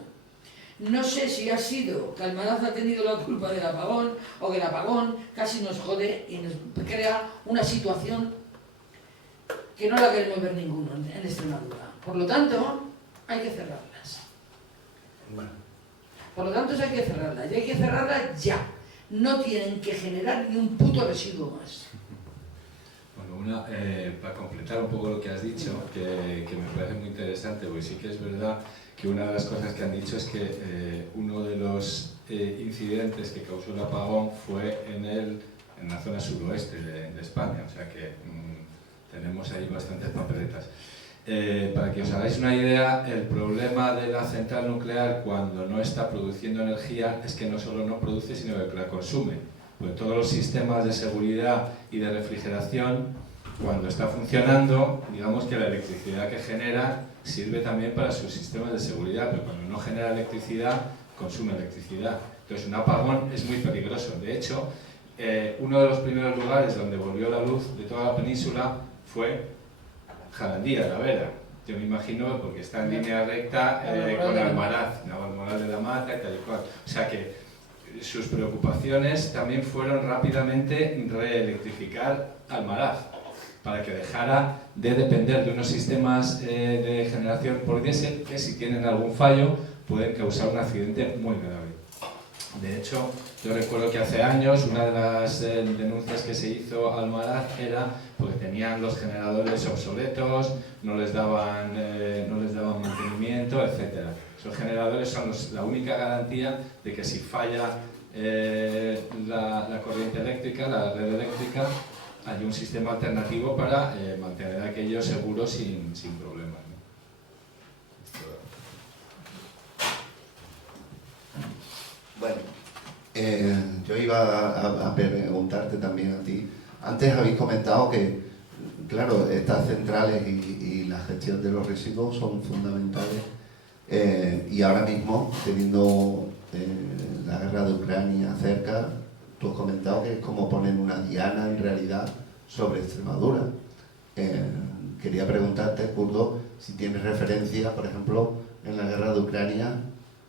no sé si ha sido que Almaraz ha tenido la culpa del apagón o que el apagón casi nos jode y nos crea una situación que no la queremos ver ninguno en Extremadura. Por lo tanto, hay que cerrarlas. Bueno. Por lo tanto, hay que cerrarlas. Y hay que cerrarlas ya. No tienen que generar ni un puto residuo más. Bueno, para completar un poco lo que has dicho, que me parece muy interesante, porque sí que es verdad que una de las cosas que han dicho es que uno de los incidentes que causó el apagón fue en la zona suroeste de España, o sea que tenemos ahí bastantes papeletas. Para que os hagáis una idea, el problema de la central nuclear cuando no está produciendo energía es que no solo no produce, sino que la consume. Pues todos los sistemas de seguridad y de refrigeración, cuando está funcionando, digamos que la electricidad que genera sirve también para sus sistemas de seguridad, pero cuando no genera electricidad, consume electricidad. Entonces un apagón es muy peligroso. De hecho, uno de los primeros lugares donde volvió la luz de toda la península fue Jarandía de la Vera. Yo me imagino, porque está en línea recta con Almaraz, Navalmoral de la Mata y tal y cual. O sea que sus preocupaciones también fueron rápidamente reelectrificar Almaraz, para que dejara de depender de unos sistemas de generación por diésel que, si tienen algún fallo, pueden causar un accidente muy grave. De hecho, yo recuerdo que hace años una de las denuncias que se hizo a Almaraz era porque tenían los generadores obsoletos, no les daban mantenimiento, etc. Esos generadores son la única garantía de que si falla la corriente eléctrica, la red eléctrica, hay un sistema alternativo para mantener aquello seguro sin problemas, ¿no? Bueno, Yo iba a preguntarte también a ti. Antes habéis comentado que, claro, estas centrales y la gestión de los residuos son fundamentales, y ahora mismo, teniendo la guerra de Ucrania cerca, tú has comentado que es como poner una diana en realidad sobre Extremadura. Quería preguntarte, Curdo, si tienes referencia, por ejemplo, en la guerra de Ucrania,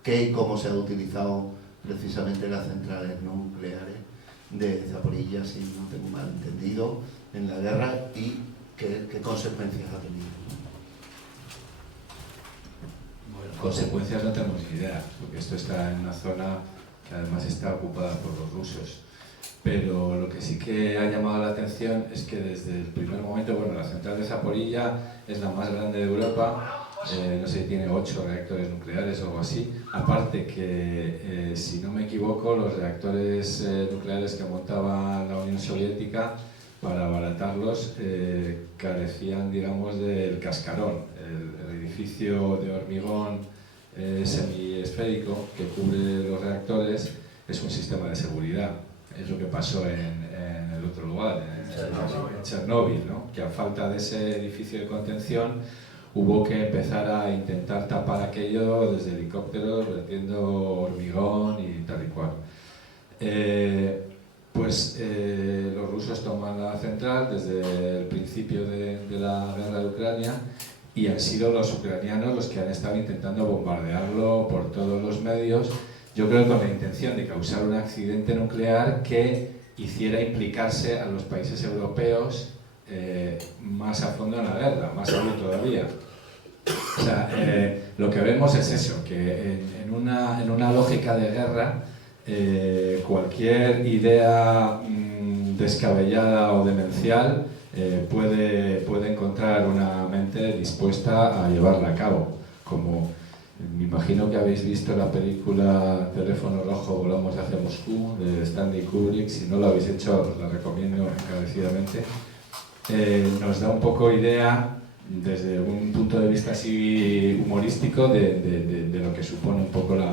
qué y cómo se ha utilizado precisamente las centrales nucleares de Zaporilla, si no tengo mal entendido, en la guerra, y qué consecuencias ha tenido. Bueno, consecuencias no tenemos ni idea, porque esto está en una zona que además está ocupada por los rusos. Pero lo que sí que ha llamado la atención es que desde el primer momento, bueno, la central de Zaporilla es la más grande de Europa, no sé, tiene 8 reactores nucleares o algo así. Aparte que, si no me equivoco, los reactores nucleares que montaba la Unión Soviética, para abaratarlos, carecían, digamos, del cascarón, el edificio de hormigón semiesférico que cubre los reactores. Es un sistema de seguridad. Es lo que pasó en el otro lugar, en Chernóbil, ¿no? Que a falta de ese edificio de contención hubo que empezar a intentar tapar aquello desde helicópteros, vertiendo hormigón y tal y cual. Los rusos toman la central desde el principio de la guerra de Ucrania, y han sido los ucranianos los que han estado intentando bombardearlo por todos los medios, yo creo con la intención de causar un accidente nuclear que hiciera implicarse a los países europeos más a fondo en la guerra, más aún todavía. O sea, lo que vemos es eso, que en una lógica de guerra, cualquier idea descabellada o demencial puede encontrar una mente dispuesta a llevarla a cabo. Como me imagino que habéis visto la película Teléfono Rojo, Volamos hacia Moscú, de Stanley Kubrick. Si no lo habéis hecho, os la recomiendo encarecidamente. Nos da un poco idea, desde un punto de vista así humorístico, de lo que supone un poco el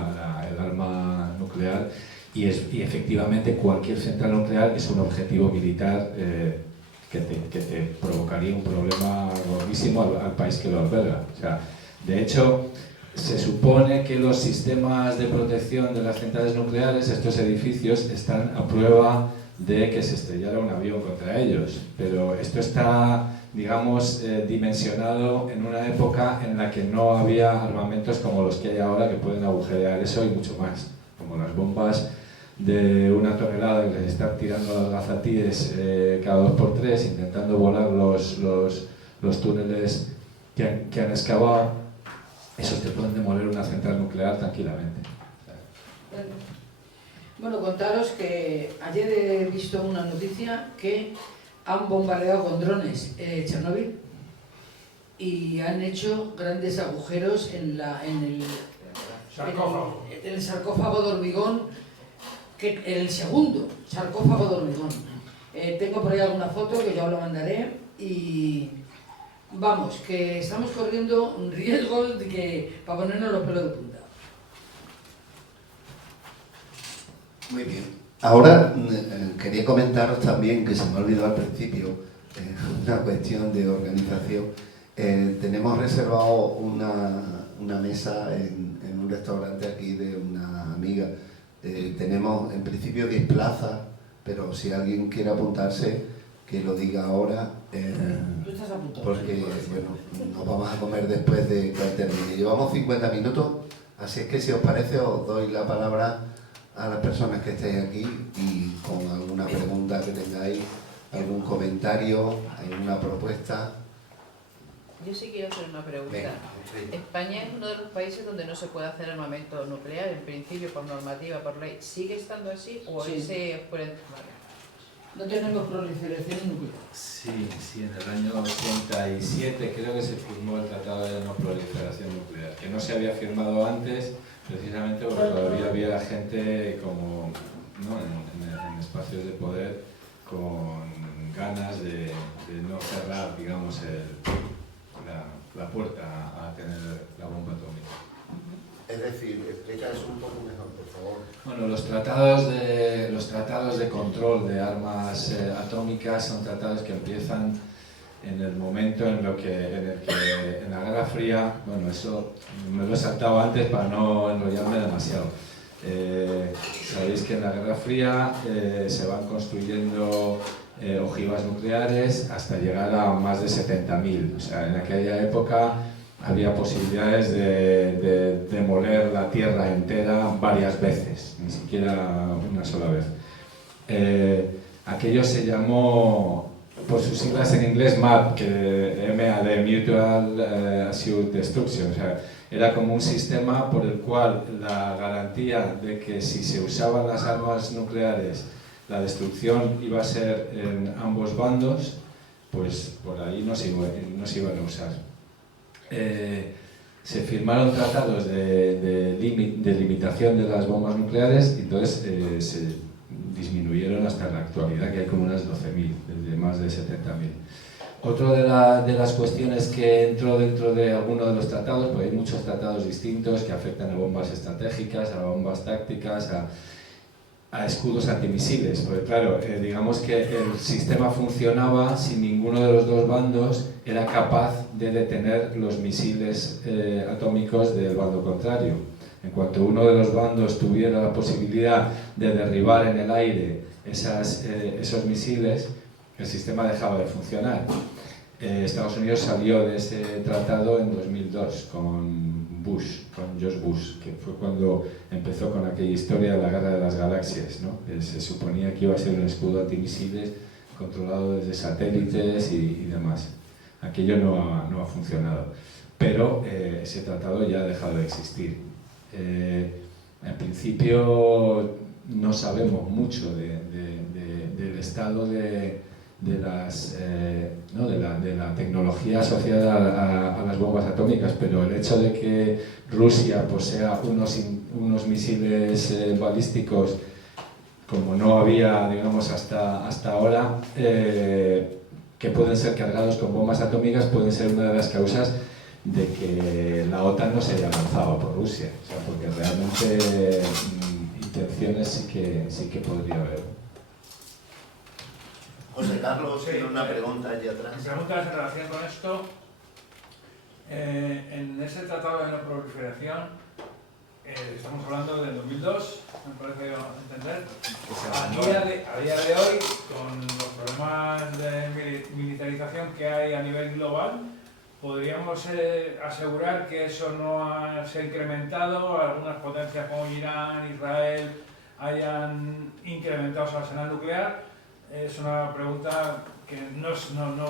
arma nuclear, y efectivamente cualquier central nuclear es un objetivo militar que te provocaría un problema gordísimo al país que lo alberga. O sea, de hecho, se supone que los sistemas de protección de las centrales nucleares, estos edificios, están a prueba de que se estrellara un avión contra ellos, pero esto está, digamos, dimensionado en una época en la que no había armamentos como los que hay ahora, que pueden agujerear eso y mucho más, como las bombas de 1 tonelada que les están tirando a las gazatíes cada 2×3, intentando volar los túneles que han excavado. Esos te pueden demoler una central nuclear tranquilamente. Bueno, contaros que ayer he visto una noticia que han bombardeado con drones Chernóbil y han hecho grandes agujeros en el sarcófago de hormigón, el segundo sarcófago de hormigón. Tengo por ahí alguna foto que yo os la mandaré, y vamos, que estamos corriendo un riesgo para ponernos los pelos de punta. Muy bien. Ahora quería comentaros también, que se me olvidó al principio, una cuestión de organización. Tenemos reservado una mesa en un restaurante aquí de una amiga. Tenemos en principio 10 plazas, pero si alguien quiere apuntarse, que lo diga ahora, Tú estás apuntado. porque bueno, nos vamos a comer después de que termine. Llevamos 50 minutos, así es que si os parece os doy la palabra a las personas que estáis aquí y con alguna pregunta que tengáis, algún comentario, alguna propuesta. Yo sí quiero hacer una pregunta. Venga, sí. España es uno de los países donde no se puede hacer armamento nuclear, en principio, por normativa, por ley. ¿Sigue estando así o Sí. ese puede... Vale. No tenemos proliferación nuclear. Sí, en el año 87 creo que se firmó el Tratado de No Proliferación Nuclear, que no se había firmado antes, precisamente porque todavía había gente como, ¿no? en espacios de poder con ganas de no cerrar, digamos, la puerta a tener la bomba atómica. Es decir, explícanos un poco mejor, por favor. Bueno, los tratados de control de armas atómicas son tratados que empiezan en el momento en el que en la Guerra Fría, bueno, eso me lo he saltado antes para no enrollarme demasiado. Sabéis que en la Guerra Fría se van construyendo ojivas nucleares hasta llegar a más de 70.000. O sea, en aquella época había posibilidades de demoler la Tierra entera varias veces, ni siquiera una sola vez. Aquello se llamó, por sus siglas en inglés, MAD, MAD, Mutual Assured Destruction. O sea, era como un sistema por el cual la garantía de que si se usaban las armas nucleares, la destrucción iba a ser en ambos bandos, pues por ahí no se iban a usar. Se firmaron tratados de limitación de las bombas nucleares y entonces se disminuyeron hasta la actualidad, que hay como unas 12.000, desde más de 70.000. Otra de las cuestiones que entró dentro de alguno de los tratados, pues hay muchos tratados distintos que afectan a bombas estratégicas, a bombas tácticas, a escudos antimisiles, porque claro, digamos que el sistema funcionaba si ninguno de los dos bandos era capaz de detener los misiles atómicos del bando contrario. En cuanto uno de los bandos tuviera la posibilidad de derribar en el aire esos misiles, el sistema dejaba de funcionar. Estados Unidos salió de ese tratado en 2002 con George Bush, que fue cuando empezó con aquella historia de la Guerra de las Galaxias, ¿no? Se suponía que iba a ser un escudo antimisiles controlado desde satélites y demás. Aquello no ha funcionado, pero ese tratado ya ha dejado de existir. En principio no sabemos mucho del estado de la tecnología asociada a las bombas atómicas, pero el hecho de que Rusia posea unos misiles balísticos como no había, digamos, hasta ahora, que pueden ser cargados con bombas atómicas, pueden ser una de las causas de que la OTAN no se haya lanzado por Rusia, o sea, porque realmente intenciones sí que podría haber. José Carlos Sí, tiene una pregunta allí atrás. Mi pregunta es en relación con esto. En ese tratado de no proliferación, estamos hablando del 2002, me parece entender. A día de hoy, con los problemas de militarización que hay a nivel global, ¿podríamos asegurar que eso no se ha incrementado? Algunas potencias como Irán, Israel, hayan incrementado su arsenal nuclear. Es una pregunta que no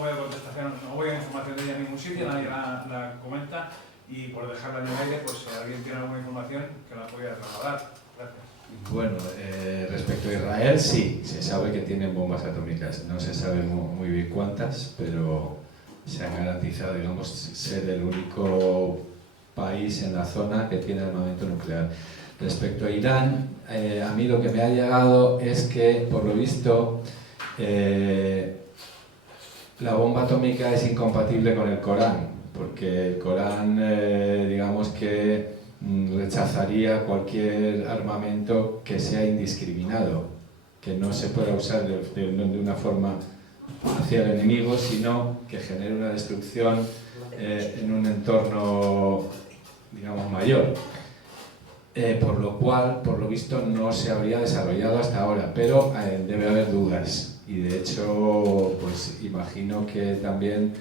veo contestación, no veo información de ella en ningún sitio, nadie la comenta, y por dejarla en el aire, pues si alguien tiene alguna información que la podría trasladar. Gracias. Bueno, respecto a Israel, sí, se sabe que tienen bombas atómicas. No se sabe muy bien cuántas, pero se han garantizado, digamos, ser el único país en la zona que tiene armamento nuclear. Respecto a Irán, a mí lo que me ha llegado es que, por lo visto, la bomba atómica es incompatible con el Corán, porque el Corán, digamos que rechazaría cualquier armamento que sea indiscriminado, que no se pueda usar de una forma hacia el enemigo, sino que genere una destrucción en un entorno, digamos, mayor. por lo cual, por lo visto, no se habría desarrollado hasta ahora, pero debe haber dudas. Y de hecho, pues imagino que también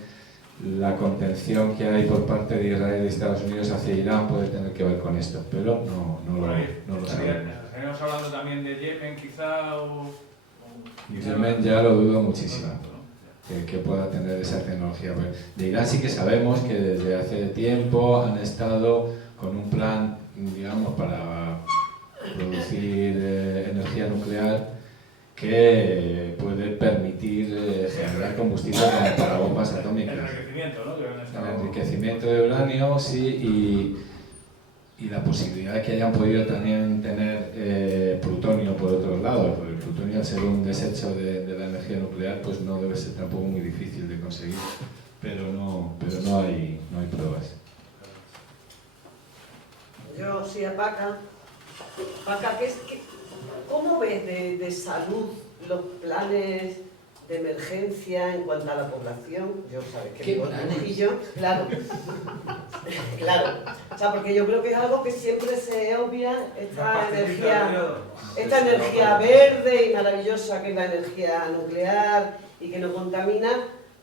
la contención que hay por parte de Israel y Estados Unidos hacia Irán puede tener que ver con esto, pero no lo sabemos. Estaríamos hablando también de Yemen, quizá, o Yemen ya lo dudo muchísimo, que pueda tener esa tecnología. De Irán sí que sabemos que desde hace tiempo han estado con un plan, digamos, para producir energía nuclear que puede permitir generar combustible para bombas atómicas. El enriquecimiento, ¿no? El enriquecimiento de uranio, sí, y la posibilidad de que hayan podido también tener plutonio por otros lados, porque el plutonio, al ser un desecho de la energía nuclear, pues no debe ser tampoco muy difícil de conseguir, pero no hay pruebas. Yo sí a Paca. Paca, ¿cómo ves de salud los planes de emergencia en cuanto a la población? Yo sabes que vivo en Trujillo, claro. Claro. O sea, porque yo creo que es algo que siempre se obvia, esta energía verde y maravillosa que es la energía nuclear y que no contamina.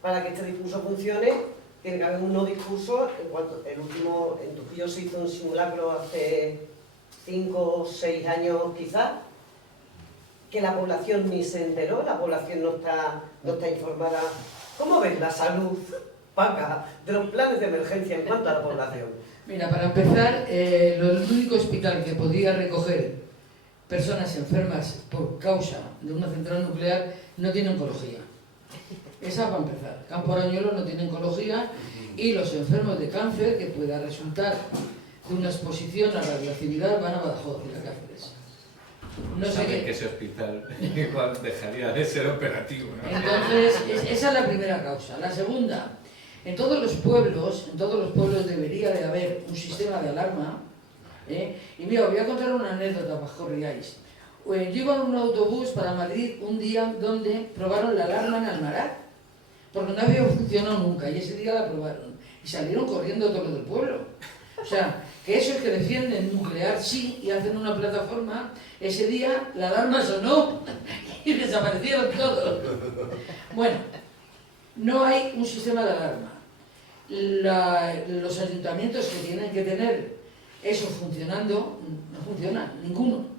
Para que este discurso funcione, tiene que haber un no discurso. El último, en Trujillo se hizo un simulacro hace 5 o 6 años quizás, que la población ni se enteró, la población no está informada. ¿Cómo ves la salud, Paca, de los planes de emergencia en cuanto a la población? Mira, para empezar, el único hospital que podía recoger personas enfermas por causa de una central nuclear no tiene oncología. Esa para empezar. Campo Arañuelo no tiene oncología y los enfermos de cáncer que pueda resultar de una exposición a radioactividad van a Badajoz y a Cáceres. No sé que ese hospital igual dejaría de ser operativo, ¿no? Entonces, esa es la primera causa. La segunda, en todos los pueblos debería de haber un sistema de alarma. Y mira, os voy a contar una anécdota para que os riáis. Yo iba en un autobús para Madrid un día donde probaron la alarma en Almaraz, porque no había funcionado nunca, y ese día la probaron. Y salieron corriendo todos los del pueblo. O sea, que esos que defienden nuclear sí y hacen una plataforma, ese día la alarma sonó y desaparecieron todos. Bueno, no hay un sistema de alarma. Los ayuntamientos que tienen que tener eso funcionando, no funcionan, ninguno.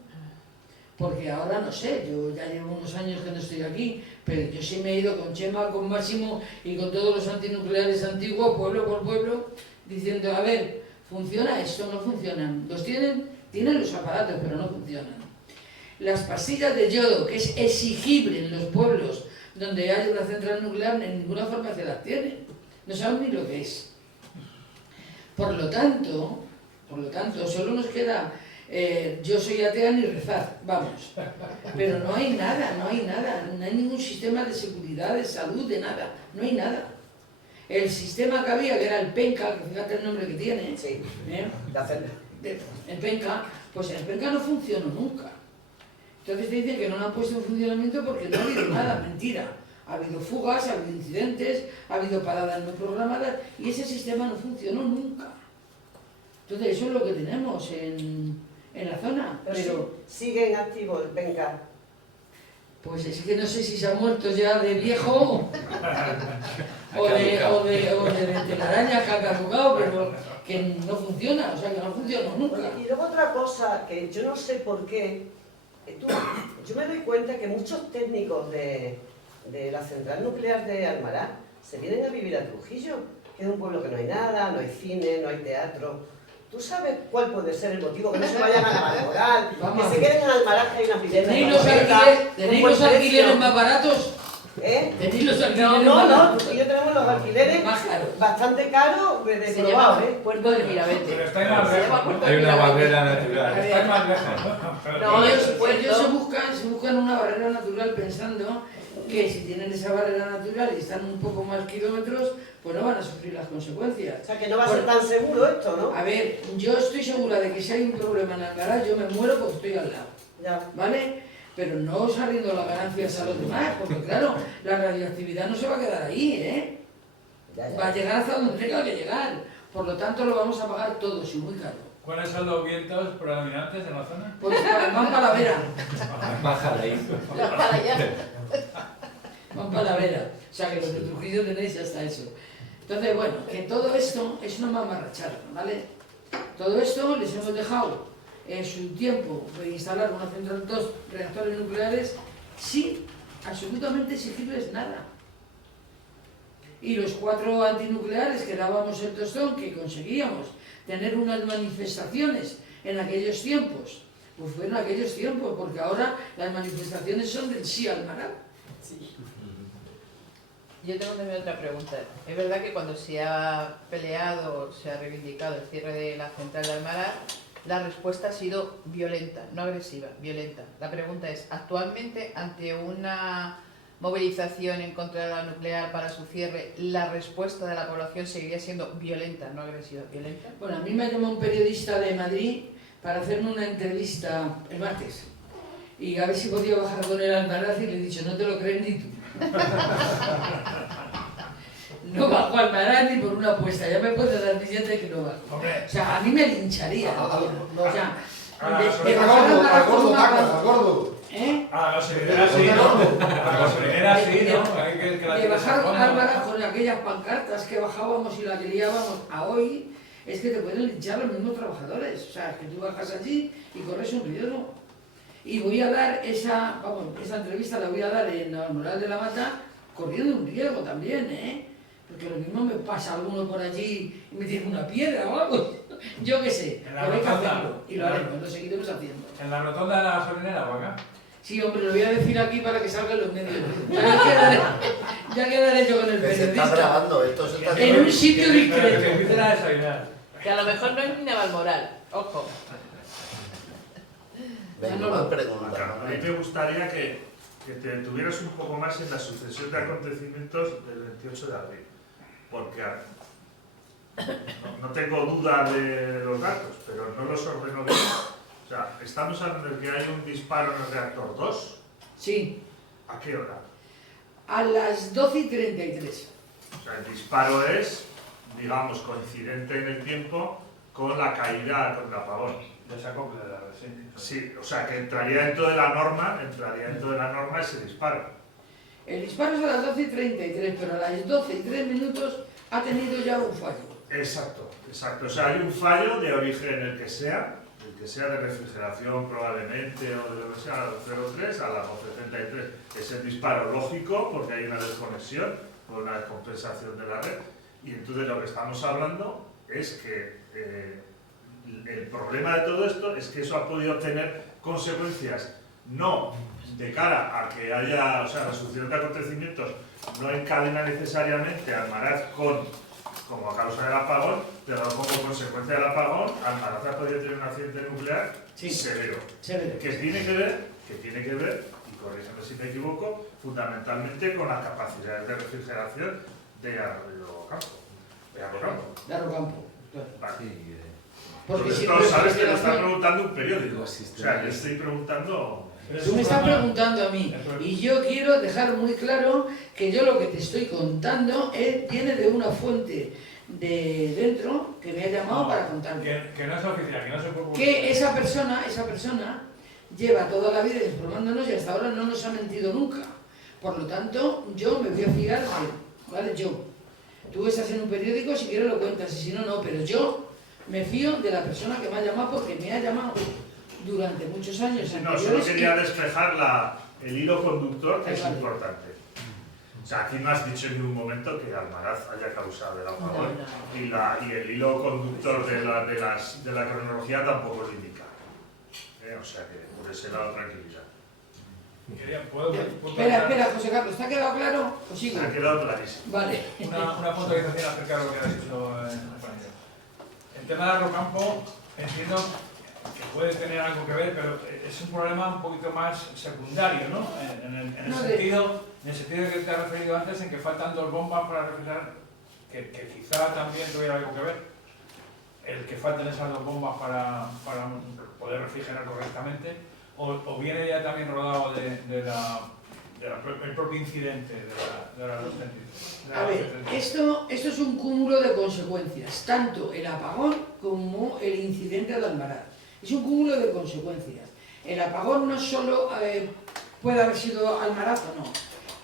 Porque ahora no sé, yo ya llevo unos años que no estoy aquí, pero yo sí me he ido con Chema, con Máximo y con todos los antinucleares antiguos, pueblo por pueblo, diciendo, a ver, ¿funciona esto? No funcionan. Los tienen los aparatos, pero no funcionan. Las pastillas de yodo, que es exigible en los pueblos donde hay una central nuclear, en ninguna farmacia las tienen. No saben ni lo que es. Por lo tanto, solo nos queda yo soy atea ni rezar, vamos. Pero no hay nada, no hay ningún sistema de seguridad, de salud, de nada, no hay nada. El sistema que había, que era el PENCA, que fíjate el nombre que tiene, Sí, el PENCA, pues el PENCA no funcionó nunca. Entonces te dicen que no lo han puesto en funcionamiento porque no ha habido nada, mentira. Ha habido fugas, ha habido incidentes, ha habido paradas no programadas y ese sistema no funcionó nunca. Entonces eso es lo que tenemos en la zona. Pero sigue en activo el PENCA. Pues es que no sé si se ha muerto ya de viejo o de telaraña que ha caducado, pero que no funciona, o sea que no funcionó nunca. Y luego otra cosa, que yo no sé por qué, yo me doy cuenta que muchos técnicos de la central nuclear de Almaraz se vienen a vivir a Trujillo, que es un pueblo que no hay nada, no hay cine, no hay teatro. ¿Tú sabes cuál puede ser el motivo? Que no se vayan a la Valdemoral, que se queden en Almaraz, que hay una vivienda. ¿Tenéis los alquileres más baratos? ¿Tenéis los alquileres No, más baratos? Trujillo tenemos los alquileres bastante caros, de Se probado, llama Puerto del Miravete. Pero está más lejos. Hay una barrera natural. Está más lejos. No, Ellos se buscan una barrera natural pensando que si tienen esa barrera natural y están un poco más kilómetros, pues no van a sufrir las consecuencias. O sea, que no va a ser tan seguro esto, ¿no? A ver, yo estoy segura de que si hay un problema en Almaraz, yo me muero porque estoy al lado, Ya. ¿vale? Pero no saliendo las ganancias a los demás, porque claro, la radioactividad no se va a quedar ahí, ¿eh? Ya. Va a llegar hasta donde tenga que llegar. Por lo tanto, lo vamos a pagar todos y muy caro. ¿Cuáles son los vientos predominantes en la zona? Pues van para la vera. Baja de ahí. Para allá. Van para la vera. O sea que los de Trujillo tenéis hasta eso. Entonces, bueno, que todo esto es una mamarrachada, ¿vale? Todo esto les hemos dejado en su tiempo de instalar una central, 2 reactores nucleares sin absolutamente exigirles nada. Y los 4 antinucleares que dábamos el tostón, que conseguíamos tener unas manifestaciones en aquellos tiempos, pues fueron aquellos tiempos, porque ahora las manifestaciones son del sí al Marat. Sí. Yo tengo también otra pregunta. Es verdad que cuando se ha peleado, se ha reivindicado el cierre de la central de Almaraz, la respuesta ha sido violenta, no agresiva, violenta. La pregunta es, actualmente, ante una movilización en contra de la nuclear para su cierre, ¿la respuesta de la población seguiría siendo violenta, no agresiva, violenta? Bueno, a mí me llamó un periodista de Madrid para hacerme una entrevista el martes. Y a ver si podía bajar con el Almaraz y le he dicho, no te lo crees ni tú. No bajo Almaraz ni por una apuesta, ya me puedes dar billete que no bajo. Hombre, O sea, a mí me lincharía. O sea, de al bajar Almaraz por una al gordo. ¿eh? a la gasolinera sí, ¿no? A la gasolinera sí, ¿no? Hay que la De tienes bajar al fondo. Almaraz con aquellas pancartas que bajábamos y la que liábamos a hoy, es que te pueden linchar los mismos trabajadores. O sea, que tú bajas allí y corres un riesgo. Y voy a dar esa entrevista la voy a dar en la Moral de la Mata, corriendo un riesgo también, ¿eh? Porque lo mismo me pasa alguno por allí y me tiene una piedra o algo. Yo qué sé, En la pero hay que rotonda. hacerlo. Y lo haremos, lo seguiremos haciendo. ¿En la rotonda de la gasolinera o acá? Sí, hombre, lo voy a decir aquí para que salga en los medios. Ya quedaré yo con el Que se está periodista. grabando, esto se está En un sitio Que discreto. empiecen a desayunar. Que a lo mejor no es ni Navalmoral, ojo. Venga, más preguntas. A mí me gustaría que te detuvieras un poco más en la sucesión de acontecimientos del 28 de abril, porque no tengo duda de los datos, pero no los ordeno bien. O sea, estamos hablando de que hay un disparo en el reactor 2. Sí, ¿A qué hora? a las 12:33. O sea, el disparo es, digamos, coincidente en el tiempo con la caída, con el apagón. Desacopla de la red, sí. Sí, o sea, que entraría dentro de la norma ese disparo. El disparo es a las 12:33, pero a las 12:03 ha tenido ya un fallo. Exacto, exacto. O sea, hay un fallo de origen el que sea de refrigeración probablemente o de lo que sea, 03 a las 12:33. Es el disparo lógico porque hay una desconexión o una descompensación de la red. Y entonces lo que estamos hablando es que el problema de todo esto es que eso ha podido tener consecuencias no de cara a que haya, o sea, la sucesión de acontecimientos no encadena necesariamente a Almaraz como a causa del apagón, pero como consecuencia del apagón, Almaraz ha podido tener un accidente nuclear severo. Que tiene que ver, y corrígeme si me equivoco, fundamentalmente con las capacidades de refrigeración de Arroyo Campo. De Arrocampo. Vale. Sí, Porque Entonces, si todos sabes que lo está refrigeración- preguntando un periódico. Los O sistemas. sea, le estoy preguntando. Tú me estás preguntando a mí y yo quiero dejar muy claro que yo lo que te estoy contando viene de una fuente de dentro que me ha llamado para contarme. Que no es oficial, que no se puede publicar. Que esa persona lleva toda la vida informándonos y hasta ahora no nos ha mentido nunca. Por lo tanto, yo me voy a fiar de él, ¿vale? Yo. Tú estás en un periódico, si quieres lo cuentas, y si no, no. Pero yo me fío de la persona que me ha llamado porque me ha llamado durante muchos años No, anteriores. solo quería despejar el hilo conductor, que es Vale. importante. O sea, aquí no has dicho en ningún momento que Almaraz haya causado el apagón y el hilo conductor de la cronología tampoco lo indica. O sea que por ese lado tranquilidad. ¿Puedo Espera, José Carlos, ¿te ha quedado claro? Pues sigo. Me ha quedado clarísimo. Vale. una puntualización acerca de lo que has dicho, compañero. El tema de Arrocampo, entiendo que puede tener algo que ver, pero es un problema un poquito más secundario, ¿no? En el sentido que te has referido antes, en que faltan 2 bombas para refrigerar, que quizá también tuviera algo que ver. El que falten esas 2 bombas para poder refrigerar correctamente, o viene ya también rodado de el propio incidente de la 233. A ver, esto es un cúmulo de consecuencias, tanto el apagón como el incidente de Almaraz. Es un cúmulo de consecuencias. El apagón no solo puede haber sido Almaraz o no,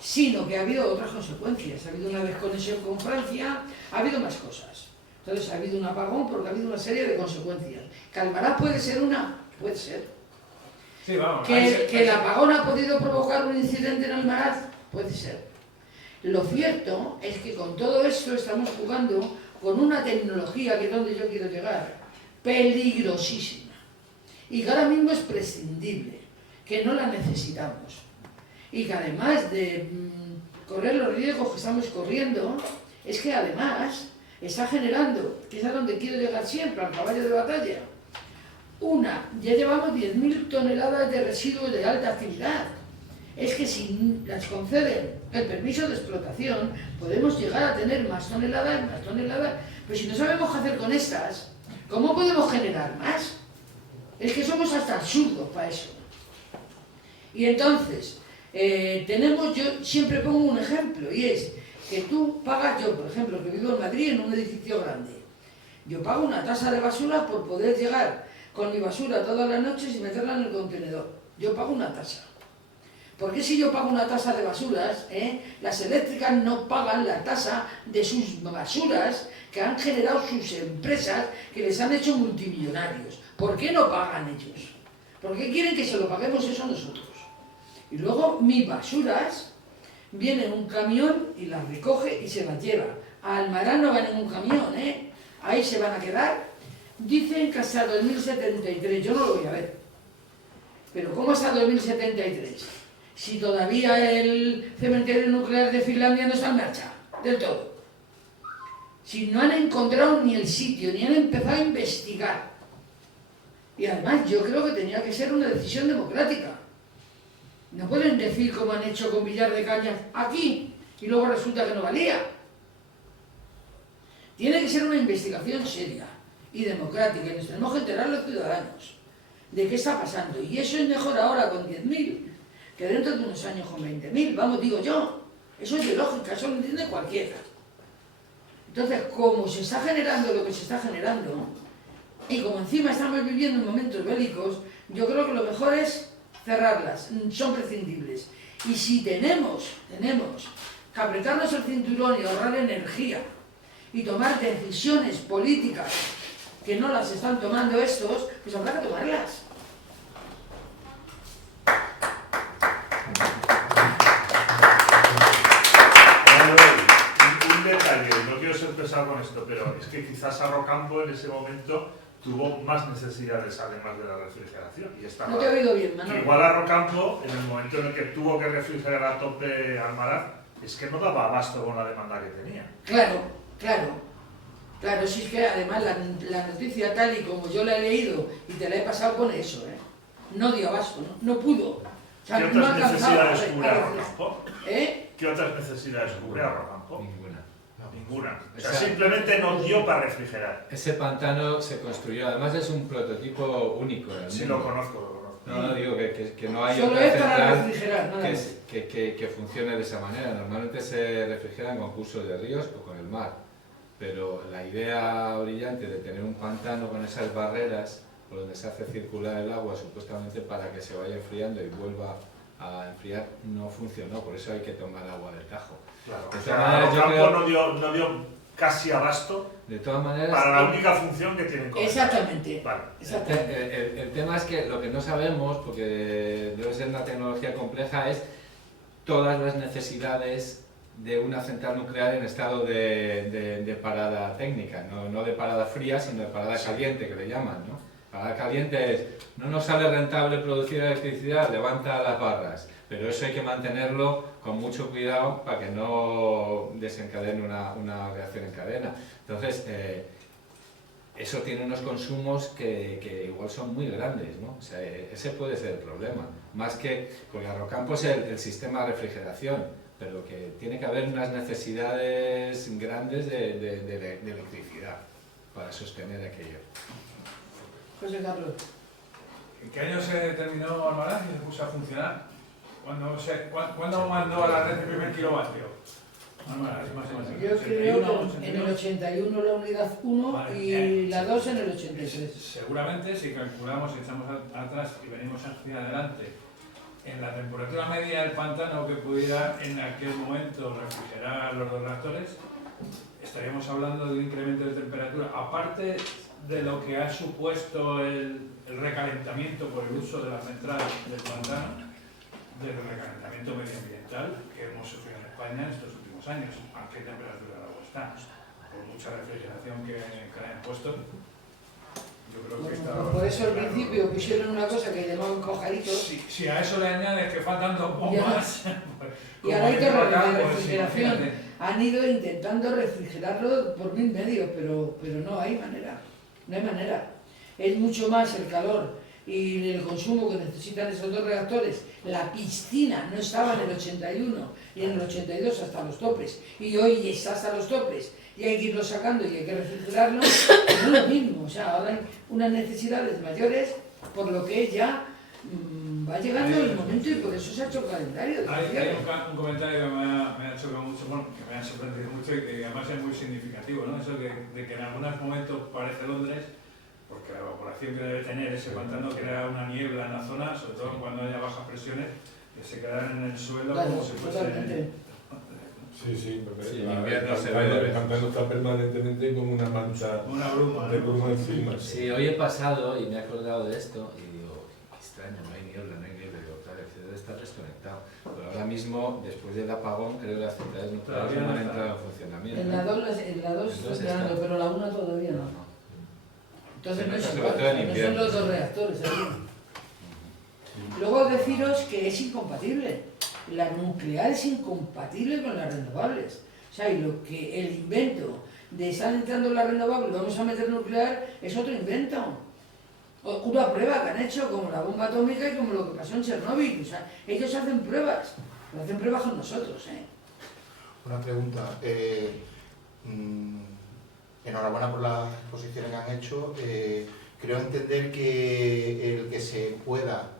sino que ha habido otras consecuencias. Ha habido una desconexión con Francia, ha habido más cosas. Entonces ha habido un apagón porque ha habido una serie de consecuencias. ¿Que Almaraz puede ser una? Puede ser. Sí, vamos. ¿Que el apagón ha podido provocar un incidente en Almaraz? Puede ser. Lo cierto es que con todo esto estamos jugando con una tecnología, que es donde yo quiero llegar, peligrosísima. Y que ahora mismo es prescindible, que no la necesitamos. Y que además de correr los riesgos que estamos corriendo, es que además está generando, que es a donde quiero llegar siempre, al caballo de batalla, ya llevamos 10.000 toneladas de residuos de alta actividad. Es que si las conceden el permiso de explotación, podemos llegar a tener más toneladas, pero si no sabemos qué hacer con estas, ¿cómo podemos generar más? Es que somos hasta absurdos para eso. Y entonces, yo siempre pongo un ejemplo, y es que tú pagas, yo por ejemplo, que vivo en Madrid en un edificio grande, yo pago una tasa de basura por poder llegar con mi basura todas las noches y meterla en el contenedor. Yo pago una tasa. ¿Por qué si yo pago una tasa de basuras, las eléctricas no pagan la tasa de sus basuras que han generado sus empresas que les han hecho multimillonarios? ¿Por qué no pagan ellos? ¿Por qué quieren que se lo paguemos eso nosotros? Y luego mis basuras, viene un camión y las recoge y se las lleva. A Almaraz no va ningún camión, ahí se van a quedar. Dicen que hasta 2073, yo no lo voy a ver. Pero ¿cómo hasta 2073? Si todavía el cementerio nuclear de Finlandia no está en marcha, del todo. Si no han encontrado ni el sitio, ni han empezado a investigar. Y además yo creo que tenía que ser una decisión democrática. No pueden decir como han hecho con Villar de Cañas aquí y luego resulta que no valía. Tiene que ser una investigación seria y democrática, y nos tenemos que enterar los ciudadanos de qué está pasando. Y eso es mejor ahora con 10.000 que dentro de unos años con 20.000. Vamos, digo yo, eso es de lógica, eso lo entiende cualquiera. Entonces, como se está generando lo que se está generando, y como encima estamos viviendo en momentos bélicos, yo creo que lo mejor es cerrarlas, son prescindibles. Y si tenemos que apretarnos el cinturón y ahorrar energía y tomar decisiones políticas que no las están tomando estos, pues habrá que tomarlas. Un detalle, no quiero ser pesado con esto, pero es que quizás Arrocampo en ese momento tuvo más necesidades además de la refrigeración. Y está No te he oído bien, Manuel. Igual Arrocampo, en el momento en el que tuvo que refrigerar a tope Almaraz, es que no daba abasto con la demanda que tenía. Claro, sí, es que además la noticia tal y como yo la he leído y te la he pasado con eso, no dio abasto, no pudo. O sea, ¿Qué no otras alcanzaba necesidades cubre Arrocampo? ¿Eh? ¿Qué otras necesidades cubre Arrocampo? Ninguna. O sea, Esa- simplemente no dio para refrigerar. Ese pantano se construyó, además es un prototipo único en el Sí, mundo. lo conozco. No, digo que no hay Solo otra es para central refrigerar, nada que, más. que funcione de esa manera. Normalmente se refrigeran con cursos de ríos o con el mar, pero la idea brillante de tener un pantano con esas barreras por donde se hace circular el agua supuestamente para que se vaya enfriando y vuelva a enfriar no funcionó, por eso hay que tomar agua del Tajo. Claro. De O todas sea, maneras, yo Arrocampo creo- no dio casi abasto De todas maneras, para la única función que tienen con Exactamente. Vale. el tema es que lo que no sabemos, porque debe ser una tecnología compleja, es todas las necesidades de una central nuclear en estado de parada técnica, no de parada fría, sino de parada caliente, que le llaman, ¿no? Parada caliente es, no nos sale rentable producir electricidad, levanta las barras, pero eso hay que mantenerlo con mucho cuidado para que no desencadene una reacción en cadena. Entonces, eso tiene unos consumos que igual son muy grandes, ¿no? O sea, ese puede ser el problema. Más que, porque Arrocampo es el sistema de refrigeración, pero que tiene que haber unas necesidades grandes de electricidad para sostener aquello. José Carlos. ¿En qué año se terminó Almaraz y se puso a funcionar? ¿Cuándo mandó a la red el primer kilovatio? Yo creo que en el 81 la unidad 1 y la 2 en el 83. Seguramente, si calculamos, echamos atrás y venimos hacia adelante, en la temperatura media del pantano que pudiera en aquel momento refrigerar los dos reactores, estaríamos hablando de un incremento de temperatura, aparte de lo que ha supuesto el recalentamiento por el uso de la central del pantano, del recalentamiento medioambiental que hemos sufrido en España en estos últimos años. ¿A qué temperatura el agua está? Por mucha refrigeración que le hayan puesto, yo creo que está... Por eso al principio pusieron una cosa que llamaban cojaditos. Si a eso le añades que faltan 2 bombas... Y ahora hay torres de refrigeración. Han ido intentando refrigerarlo por 1000 medios, pero no hay manera. No hay manera. Es mucho más el calor y el consumo que necesitan esos dos reactores. La piscina no estaba en el 81 y en el 82 hasta los topes. Y hoy está hasta los topes. Y hay que irlo sacando y hay que refrigerarlo. No es lo mismo. O sea, ahora hay unas necesidades mayores, por lo que ya va llegando el momento y por eso se ha hecho el calendario. Hay un comentario que me ha chocado mucho, bueno, que me ha sorprendido mucho y que además es muy significativo, ¿no? Eso de que en algunos momentos parece Londres, porque la evaporación que debe tener ese pantano crea una niebla en la zona, sobre todo cuando haya bajas presiones, que se quedan en el suelo como si fuese... Sí, porque sí, el pantano está permanentemente como una mancha, una bruma, de bruma encima. Sí, hoy he pasado y me he acordado de esto y digo, qué extraño, no hay niebla. Digo, claro, el debe estar desconectado. Pero ahora mismo, después del apagón, creo que las centrales nucleares no han entrado en funcionamiento. En la 2 está entrando, pero la 1 todavía no. Entonces no es igual, no son los dos reactores ahí. Luego deciros que es incompatible. La nuclear es incompatible con las renovables. O sea, y lo que el invento de estar entrando las renovables, vamos a meter nuclear, es otro invento. Una prueba que han hecho como la bomba atómica y como lo que pasó en Chernóbil. O sea, ellos hacen pruebas, pero hacen pruebas con nosotros. Una pregunta. Enhorabuena por las exposiciones que han hecho. Creo entender que el que se pueda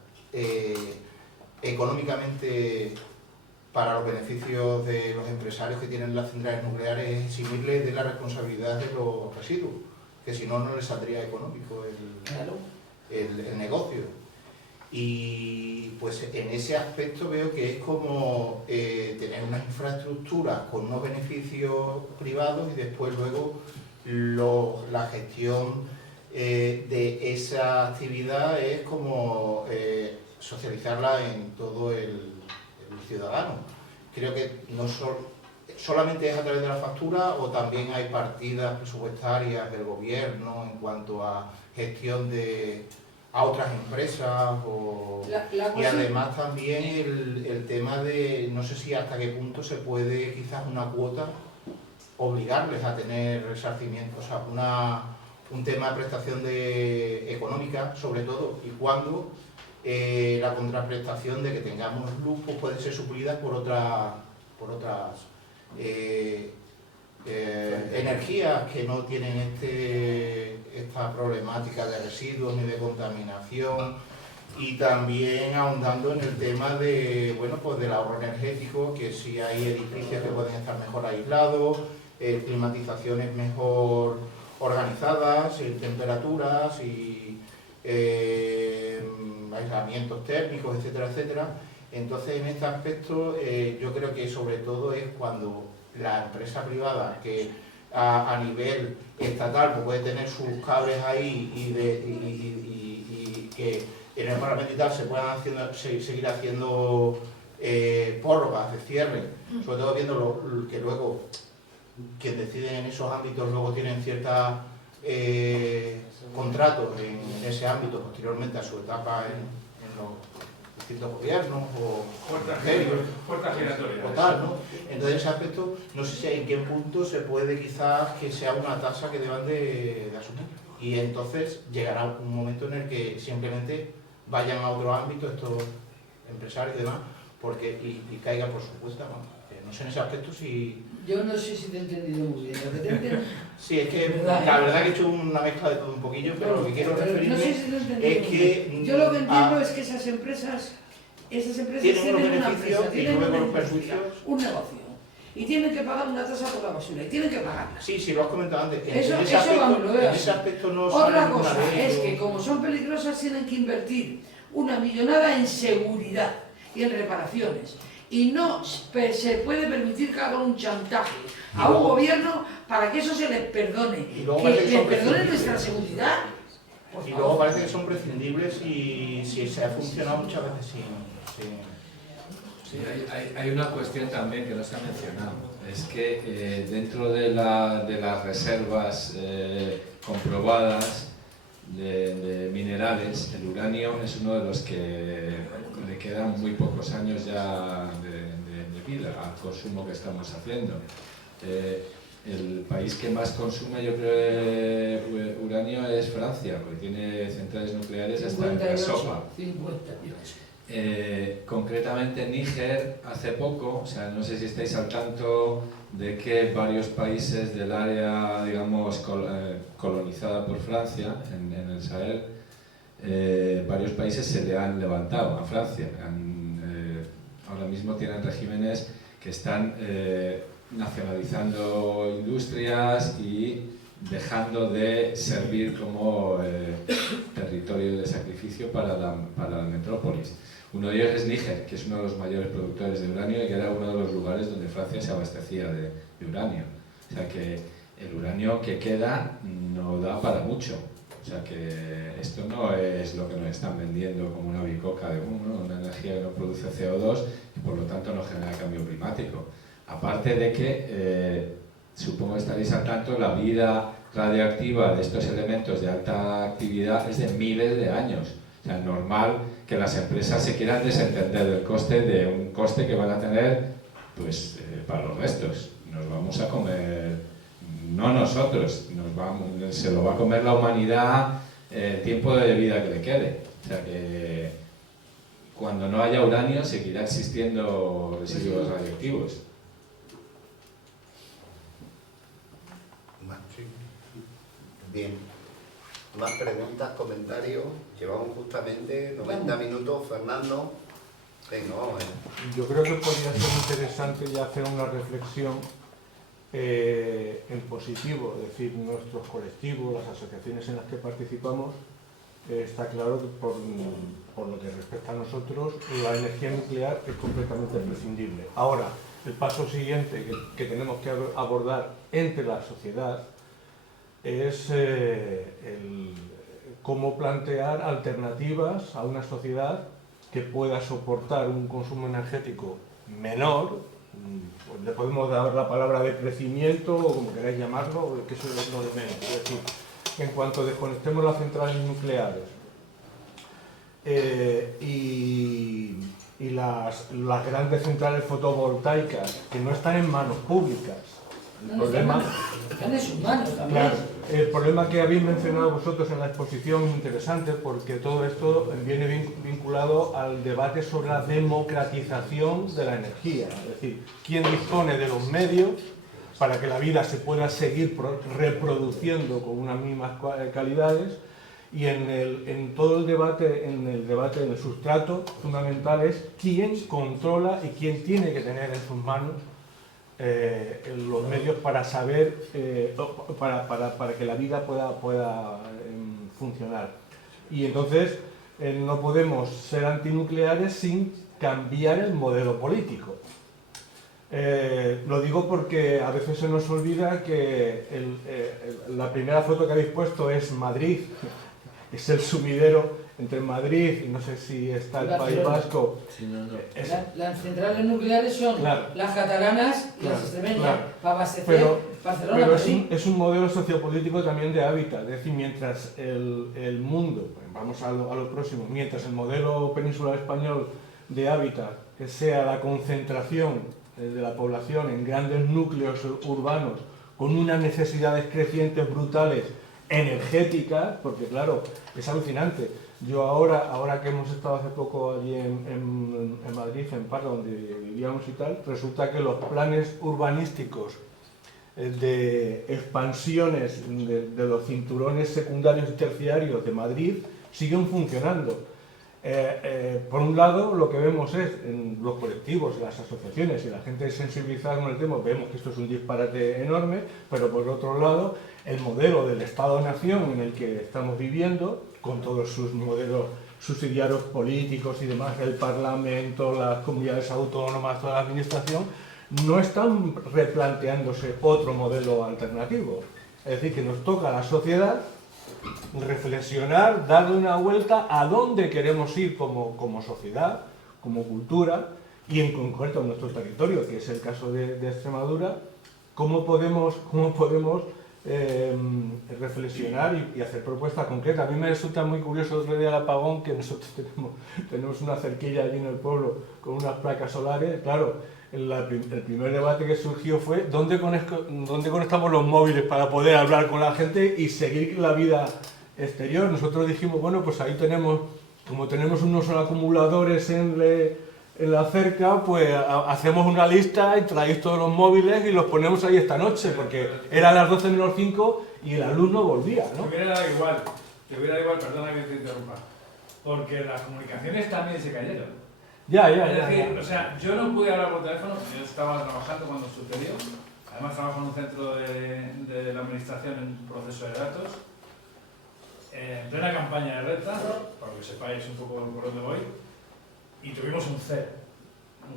económicamente, para los beneficios de los empresarios que tienen las centrales nucleares, es eximirles de la responsabilidad de los residuos, que si no, no les saldría económico el negocio. Y pues en ese aspecto veo que es como tener unas infraestructuras con unos beneficios privados y después luego la gestión de esa actividad es como socializarla en todo el ciudadano. Creo que no solamente es a través de la factura, o también hay partidas presupuestarias del gobierno en cuanto a gestión a otras empresas, y además también el tema de, no sé si hasta qué punto se puede quizás una cuota obligarles a tener resarcimiento, o sea, un tema de prestación económica sobre todo, y cuando la contraprestación de que tengamos luz pues puede ser suplida por otras energías que no tienen esta problemática de residuos ni de contaminación. Y también ahondando en el tema de, pues del ahorro energético, que si hay edificios que pueden estar mejor aislados, climatizaciones mejor organizadas, temperaturas y aislamientos térmicos, etcétera, etcétera. Entonces, en este aspecto, yo creo que sobre todo es cuando la empresa privada, que a nivel estatal pues puede tener sus cables ahí y que en el Parlamento y tal se puedan seguir haciendo prórrogas de cierre, sobre todo viendo que luego quien decide en esos ámbitos luego tienen ciertos contratos en ese ámbito posteriormente a su etapa en los distintos gobiernos o puertas giratorias o tal, ¿no? Entonces, en ese aspecto, no sé si en qué punto se puede quizás que sea una tasa que deban de asumir. Y entonces llegará un momento en el que simplemente vayan a otro ámbito estos empresarios y demás, y caiga por su cuenta, ¿no? No sé en ese aspecto si... Yo no sé si te he entendido muy bien. Lo que te entiendo... Sí, es que la verdad que he hecho una mezcla de todo un poquillo, pero lo que quiero referirme no sé si es que... Yo lo que entiendo es que esas empresas esas empresas tienen unos tienen una beneficios empresa, y tienen luego una los industria, perjuicios. un negocio, y tienen que pagar una tasa por la basura, y tienen que pagarla. Sí, sí, lo has comentado antes. Eso aspecto, vamos, lo veo en así. ese aspecto no sale Otra ninguna cosa ley, es o- que como son peligrosas tienen que invertir una millonada en seguridad y en reparaciones. Y no se puede permitir que haga un chantaje a un gobierno para que eso se les perdone. Y luego Que parece que les son perdone prescindibles. nuestra seguridad. Por Y favor. luego parece que son prescindibles y si se ha funcionado muchas veces sí. Sí, hay una cuestión también que no se ha mencionado, es que dentro de las reservas comprobadas de minerales, el uranio es uno de los que le quedan muy pocos años ya de vida al consumo que estamos haciendo. El país que más consume, yo creo, uranio es Francia, porque tiene centrales nucleares hasta en Casopa. 58. Concretamente en Níger, hace poco, o sea, no sé si estáis al tanto de que varios países del área, digamos, colonizada por Francia, en el Sahel, varios países se le han levantado a Francia. Ahora mismo tienen regímenes que están nacionalizando industrias y dejando de servir como territorio de sacrificio para la metrópolis. Uno de ellos es Níger, que es uno de los mayores productores de uranio y que era uno de los lugares donde Francia se abastecía de uranio. O sea que el uranio que queda no da para mucho. O sea que esto no es lo que nos están vendiendo como una bicoca de una energía que no produce CO2 y por lo tanto no genera cambio climático. Aparte de que, supongo que estaréis al tanto, la vida radioactiva de estos elementos de alta actividad es de miles de años. O sea, es normal que las empresas se quieran desentender del coste de un coste que van a tener pues, para los restos. Nos vamos a comer, no nosotros, se lo va a comer la humanidad el tiempo de vida que le quede. O sea que cuando no haya uranio seguirá existiendo residuos radioactivos. Bien. Más preguntas, comentarios. Llevamos justamente 90 minutos. Fernando, venga, vamos a ver. Yo creo que podría ser interesante ya hacer una reflexión en positivo, es decir, nuestros colectivos, las asociaciones en las que participamos, está claro que por lo que respecta a nosotros, la energía nuclear es completamente prescindible. Ahora, el paso siguiente que tenemos que abordar entre la sociedad es cómo plantear alternativas a una sociedad que pueda soportar un consumo energético menor, pues le podemos dar la palabra de crecimiento o como queráis llamarlo, que eso es lo de menos. Es decir, en cuanto desconectemos las centrales nucleares y las grandes centrales fotovoltaicas que no están en manos públicas, Están en sus manos también. Claro, el problema que habéis mencionado vosotros en la exposición es interesante porque todo esto viene vinculado al debate sobre la democratización de la energía, es decir, quién dispone de los medios para que la vida se pueda seguir reproduciendo con unas mismas calidades y en todo el debate, en el sustrato fundamental es quién controla y quién tiene que tener en sus manos los medios para saber, para que la vida pueda funcionar. Y entonces no podemos ser antinucleares sin cambiar el modelo político. Lo digo porque a veces se nos olvida que la primera foto que habéis puesto es Madrid, es el sumidero entre Madrid y no sé si está el País Vasco. Sí, no. Las centrales nucleares son las catalanas y las extremeñas, para abastecer Barcelona. Pero es un modelo sociopolítico también de hábitat, es decir, mientras el mundo, vamos a lo próximo, mientras el modelo peninsular español de hábitat sea la concentración de la población en grandes núcleos urbanos con unas necesidades crecientes brutales energéticas, porque claro, es alucinante. Yo ahora que hemos estado hace poco allí en Madrid, en Parla, donde vivíamos y tal, resulta que los planes urbanísticos de expansiones de los cinturones secundarios y terciarios de Madrid siguen funcionando. Por un lado, lo que vemos es en los colectivos, las asociaciones y la gente sensibilizada con el tema, vemos que esto es un disparate enorme, pero por otro lado, el modelo del Estado-Nación en el que estamos viviendo, con todos sus modelos subsidiarios políticos y demás, el Parlamento, las comunidades autónomas, toda la administración, no están replanteándose otro modelo alternativo. Es decir, que nos toca a la sociedad reflexionar, darle una vuelta a dónde queremos ir como sociedad, como cultura y en concreto en nuestro territorio, que es el caso de Extremadura, cómo podemos reflexionar y hacer propuestas concretas. A mí me resulta muy curioso el otro día el apagón, que nosotros tenemos una cerquilla allí en el pueblo con unas placas solares. Claro, el primer debate que surgió fue ¿dónde conectamos los móviles para poder hablar con la gente y seguir la vida exterior? Nosotros dijimos, bueno, pues ahí como tenemos unos acumuladores en la cerca, pues hacemos una lista y traéis todos los móviles y los ponemos ahí esta noche, porque eran las 12 menos 5 y el alumno volvía, ¿no? Te hubiera dado igual, perdona que te interrumpa, porque las comunicaciones también se cayeron. Ya. Es decir, o sea, yo no pude hablar por teléfono, yo estaba trabajando cuando sucedió, además trabajo en un centro de la administración en proceso de datos, en plena campaña de renta, para que sepáis un poco por dónde voy, y tuvimos un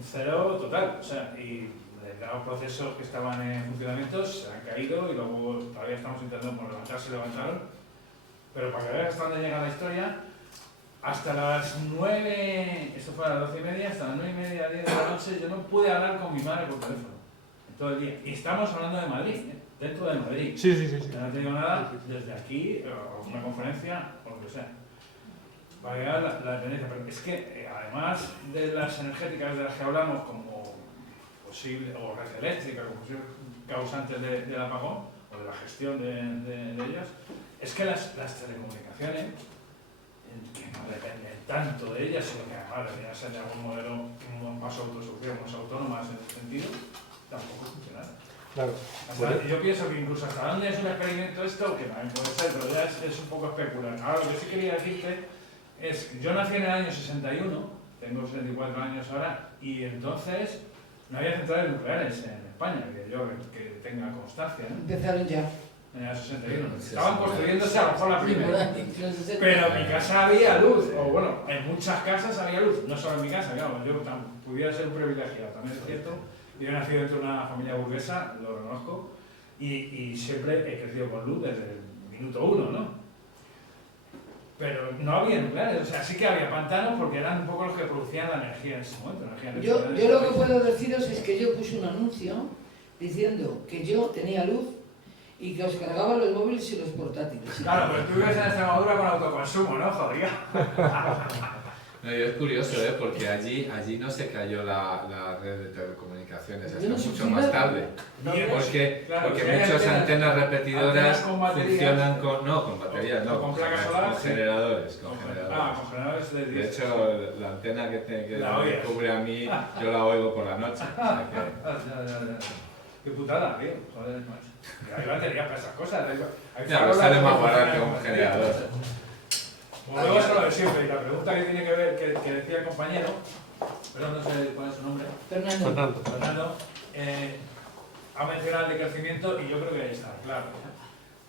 cero total, o sea, y los procesos que estaban en funcionamiento se han caído y luego todavía estamos intentando levantarse, levantaron, pero para que veas hasta dónde llega la historia, hasta las 9, esto fue a las 12:30, hasta las 9:30, 10 de la noche, yo no pude hablar con mi madre por teléfono, en todo el día, y estamos hablando de Madrid, dentro de Madrid. Sí. Yo no te digo nada desde aquí, o una conferencia, o lo que sea. Va a llegar la dependencia, pero es que además de las energéticas de las que hablamos como posible, o red eléctrica como posibles causantes del apagón, o de la gestión de ellas, es que las telecomunicaciones, que no dependen tanto de ellas, sino que además deberían ser de algún modelo más autosuficiente, más autónomas en ese sentido, tampoco funcionaron. Claro. Yo pienso que incluso hasta dónde es un experimento esto, que también puede ser, pero ya es un poco especular. Ahora, lo que sí quería decirte es que yo nací en el año 61, tengo 64 años ahora, y entonces no había centrales nucleares en España, que tenga constancia, ¿no? Empezaron ya. En el 61. Estaban construyéndose a lo mejor la primera. Pero en mi casa había luz, o bueno, en muchas casas había luz, no solo en mi casa, claro, yo pudiera ser un privilegiado, también es cierto. Yo he nacido dentro de una familia burguesa, lo reconozco, y siempre he crecido con luz desde el minuto 1, ¿no? Pero no había nucleares, o sea, sí que había pantanos porque eran un poco los que producían la energía en ese momento. Yo lo que puedo deciros es que yo puse un anuncio diciendo que yo tenía luz y que os cargaba los móviles y los portátiles. Claro, pero tú vives en Extremadura con autoconsumo, ¿no? Joder. No, y es curioso, porque allí no se cayó la red de telecomunicaciones hasta mucho más tarde. Porque muchas antenas repetidoras funcionan con baterías, no, con generadores. Con generadores. De hecho, la antena que me cubre a mí, yo la oigo por la noche. O sea Qué putada, tío. Joder, macho. Hay baterías para esas cosas. Ya, sale más barato que un generador. Luego es lo de siempre, y la pregunta que tiene que ver, que decía el compañero, pero no sé cuál es su nombre, Fernando, ha mencionado el decrecimiento y yo creo que está claro,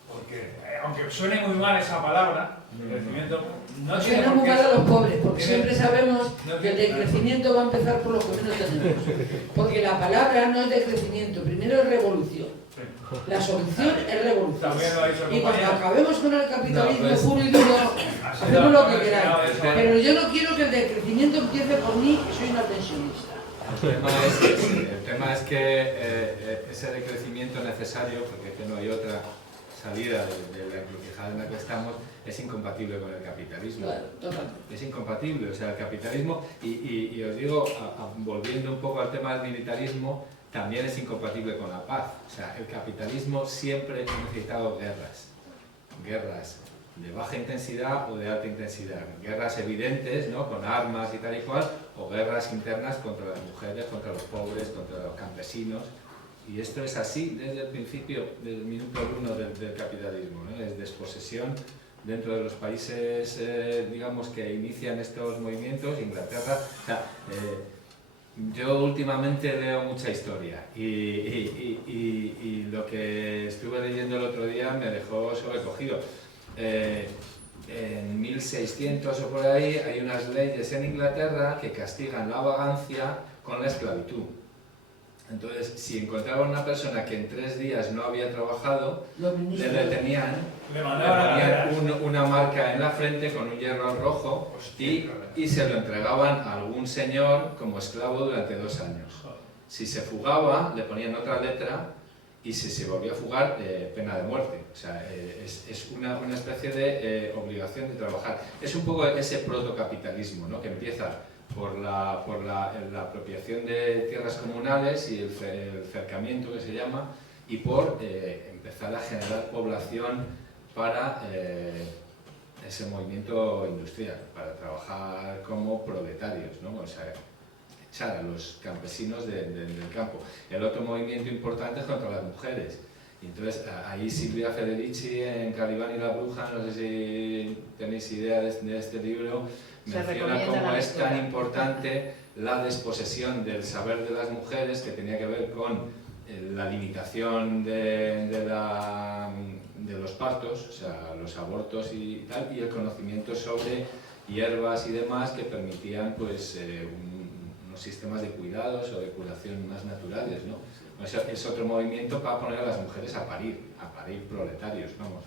porque aunque suene muy mal esa palabra, decrecimiento, no tiene suena muy mal a los pobres, porque siempre sabemos que el decrecimiento decrecimiento va a empezar por los que menos tenemos, porque la palabra no es decrecimiento, primero es revolución. La solución es revolución. Y cuando acabemos con el capitalismo puro y duro, hacemos lo que queráis. Pero yo no quiero que el decrecimiento empiece por mí, que soy una pensionista. El tema es que ese decrecimiento necesario, porque es que no hay otra salida de la encrucijada en la que estamos, es incompatible con el capitalismo. Claro, totalmente. Es incompatible, o sea, el capitalismo, y os digo, volviendo un poco al tema del militarismo, también es incompatible con la paz. O sea, el capitalismo siempre ha necesitado guerras de baja intensidad o de alta intensidad, guerras evidentes, ¿no?, con armas y tal y cual, o guerras internas contra las mujeres, contra los pobres, contra los campesinos. Y esto es así desde el principio, desde el minuto 1 del capitalismo, ¿no? Es desposesión dentro de los países, digamos, que inician estos movimientos, Inglaterra, o sea, yo últimamente leo mucha historia y lo que estuve leyendo el otro día me dejó sobrecogido. En 1600 o por ahí hay unas leyes en Inglaterra que castigan la vagancia con la esclavitud. Entonces, si encontraban una persona que en 3 días no había trabajado, le detenían, le ponían una marca en la frente con un hierro rojo y se lo entregaban a algún señor como esclavo durante 2 años. Si se fugaba, le ponían otra letra, y si se volvía a fugar, pena de muerte. O sea, es una especie de obligación de trabajar. Es un poco ese protocapitalismo, ¿no?, que empieza por la apropiación de tierras comunales y el cercamiento, que se llama, y por empezar a generar población para ese movimiento industrial, para trabajar como proletarios, ¿no? O sea, echar a los campesinos del campo. El otro movimiento importante es contra las mujeres. Y entonces ahí Silvia Federici en Calibán y la bruja, no sé si tenéis idea de este libro, menciona cómo es tan importante la desposesión del saber de las mujeres, que tenía que ver con la limitación de los partos, o sea, los abortos y tal, y el conocimiento sobre hierbas y demás que permitían, pues, unos sistemas de cuidados o de curación más naturales, ¿no? O sea, es otro movimiento para poner a las mujeres a parir proletarios, vamos.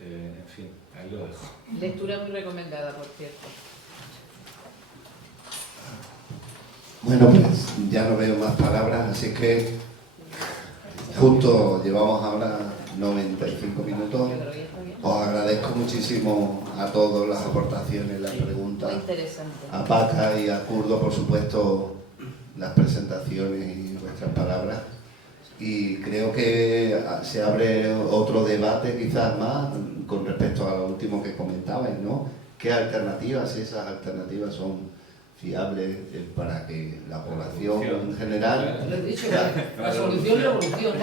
En fin, ahí lo dejo. Lectura muy recomendada, por cierto. Bueno, pues ya no veo más palabras, así que justo llevamos ahora 95 minutos. Os agradezco muchísimo a todos las aportaciones, las preguntas, a Paca y a Curdo, por supuesto, las presentaciones y vuestras palabras. Y creo que se abre otro debate quizás más con respecto a lo último que comentabais, ¿no? ¿Qué alternativas, si esas alternativas son fiables para que la población en general... Lo he dicho, la solución es la evolución.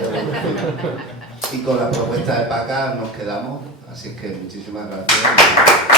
Y con la propuesta de Paca nos quedamos, así que muchísimas gracias.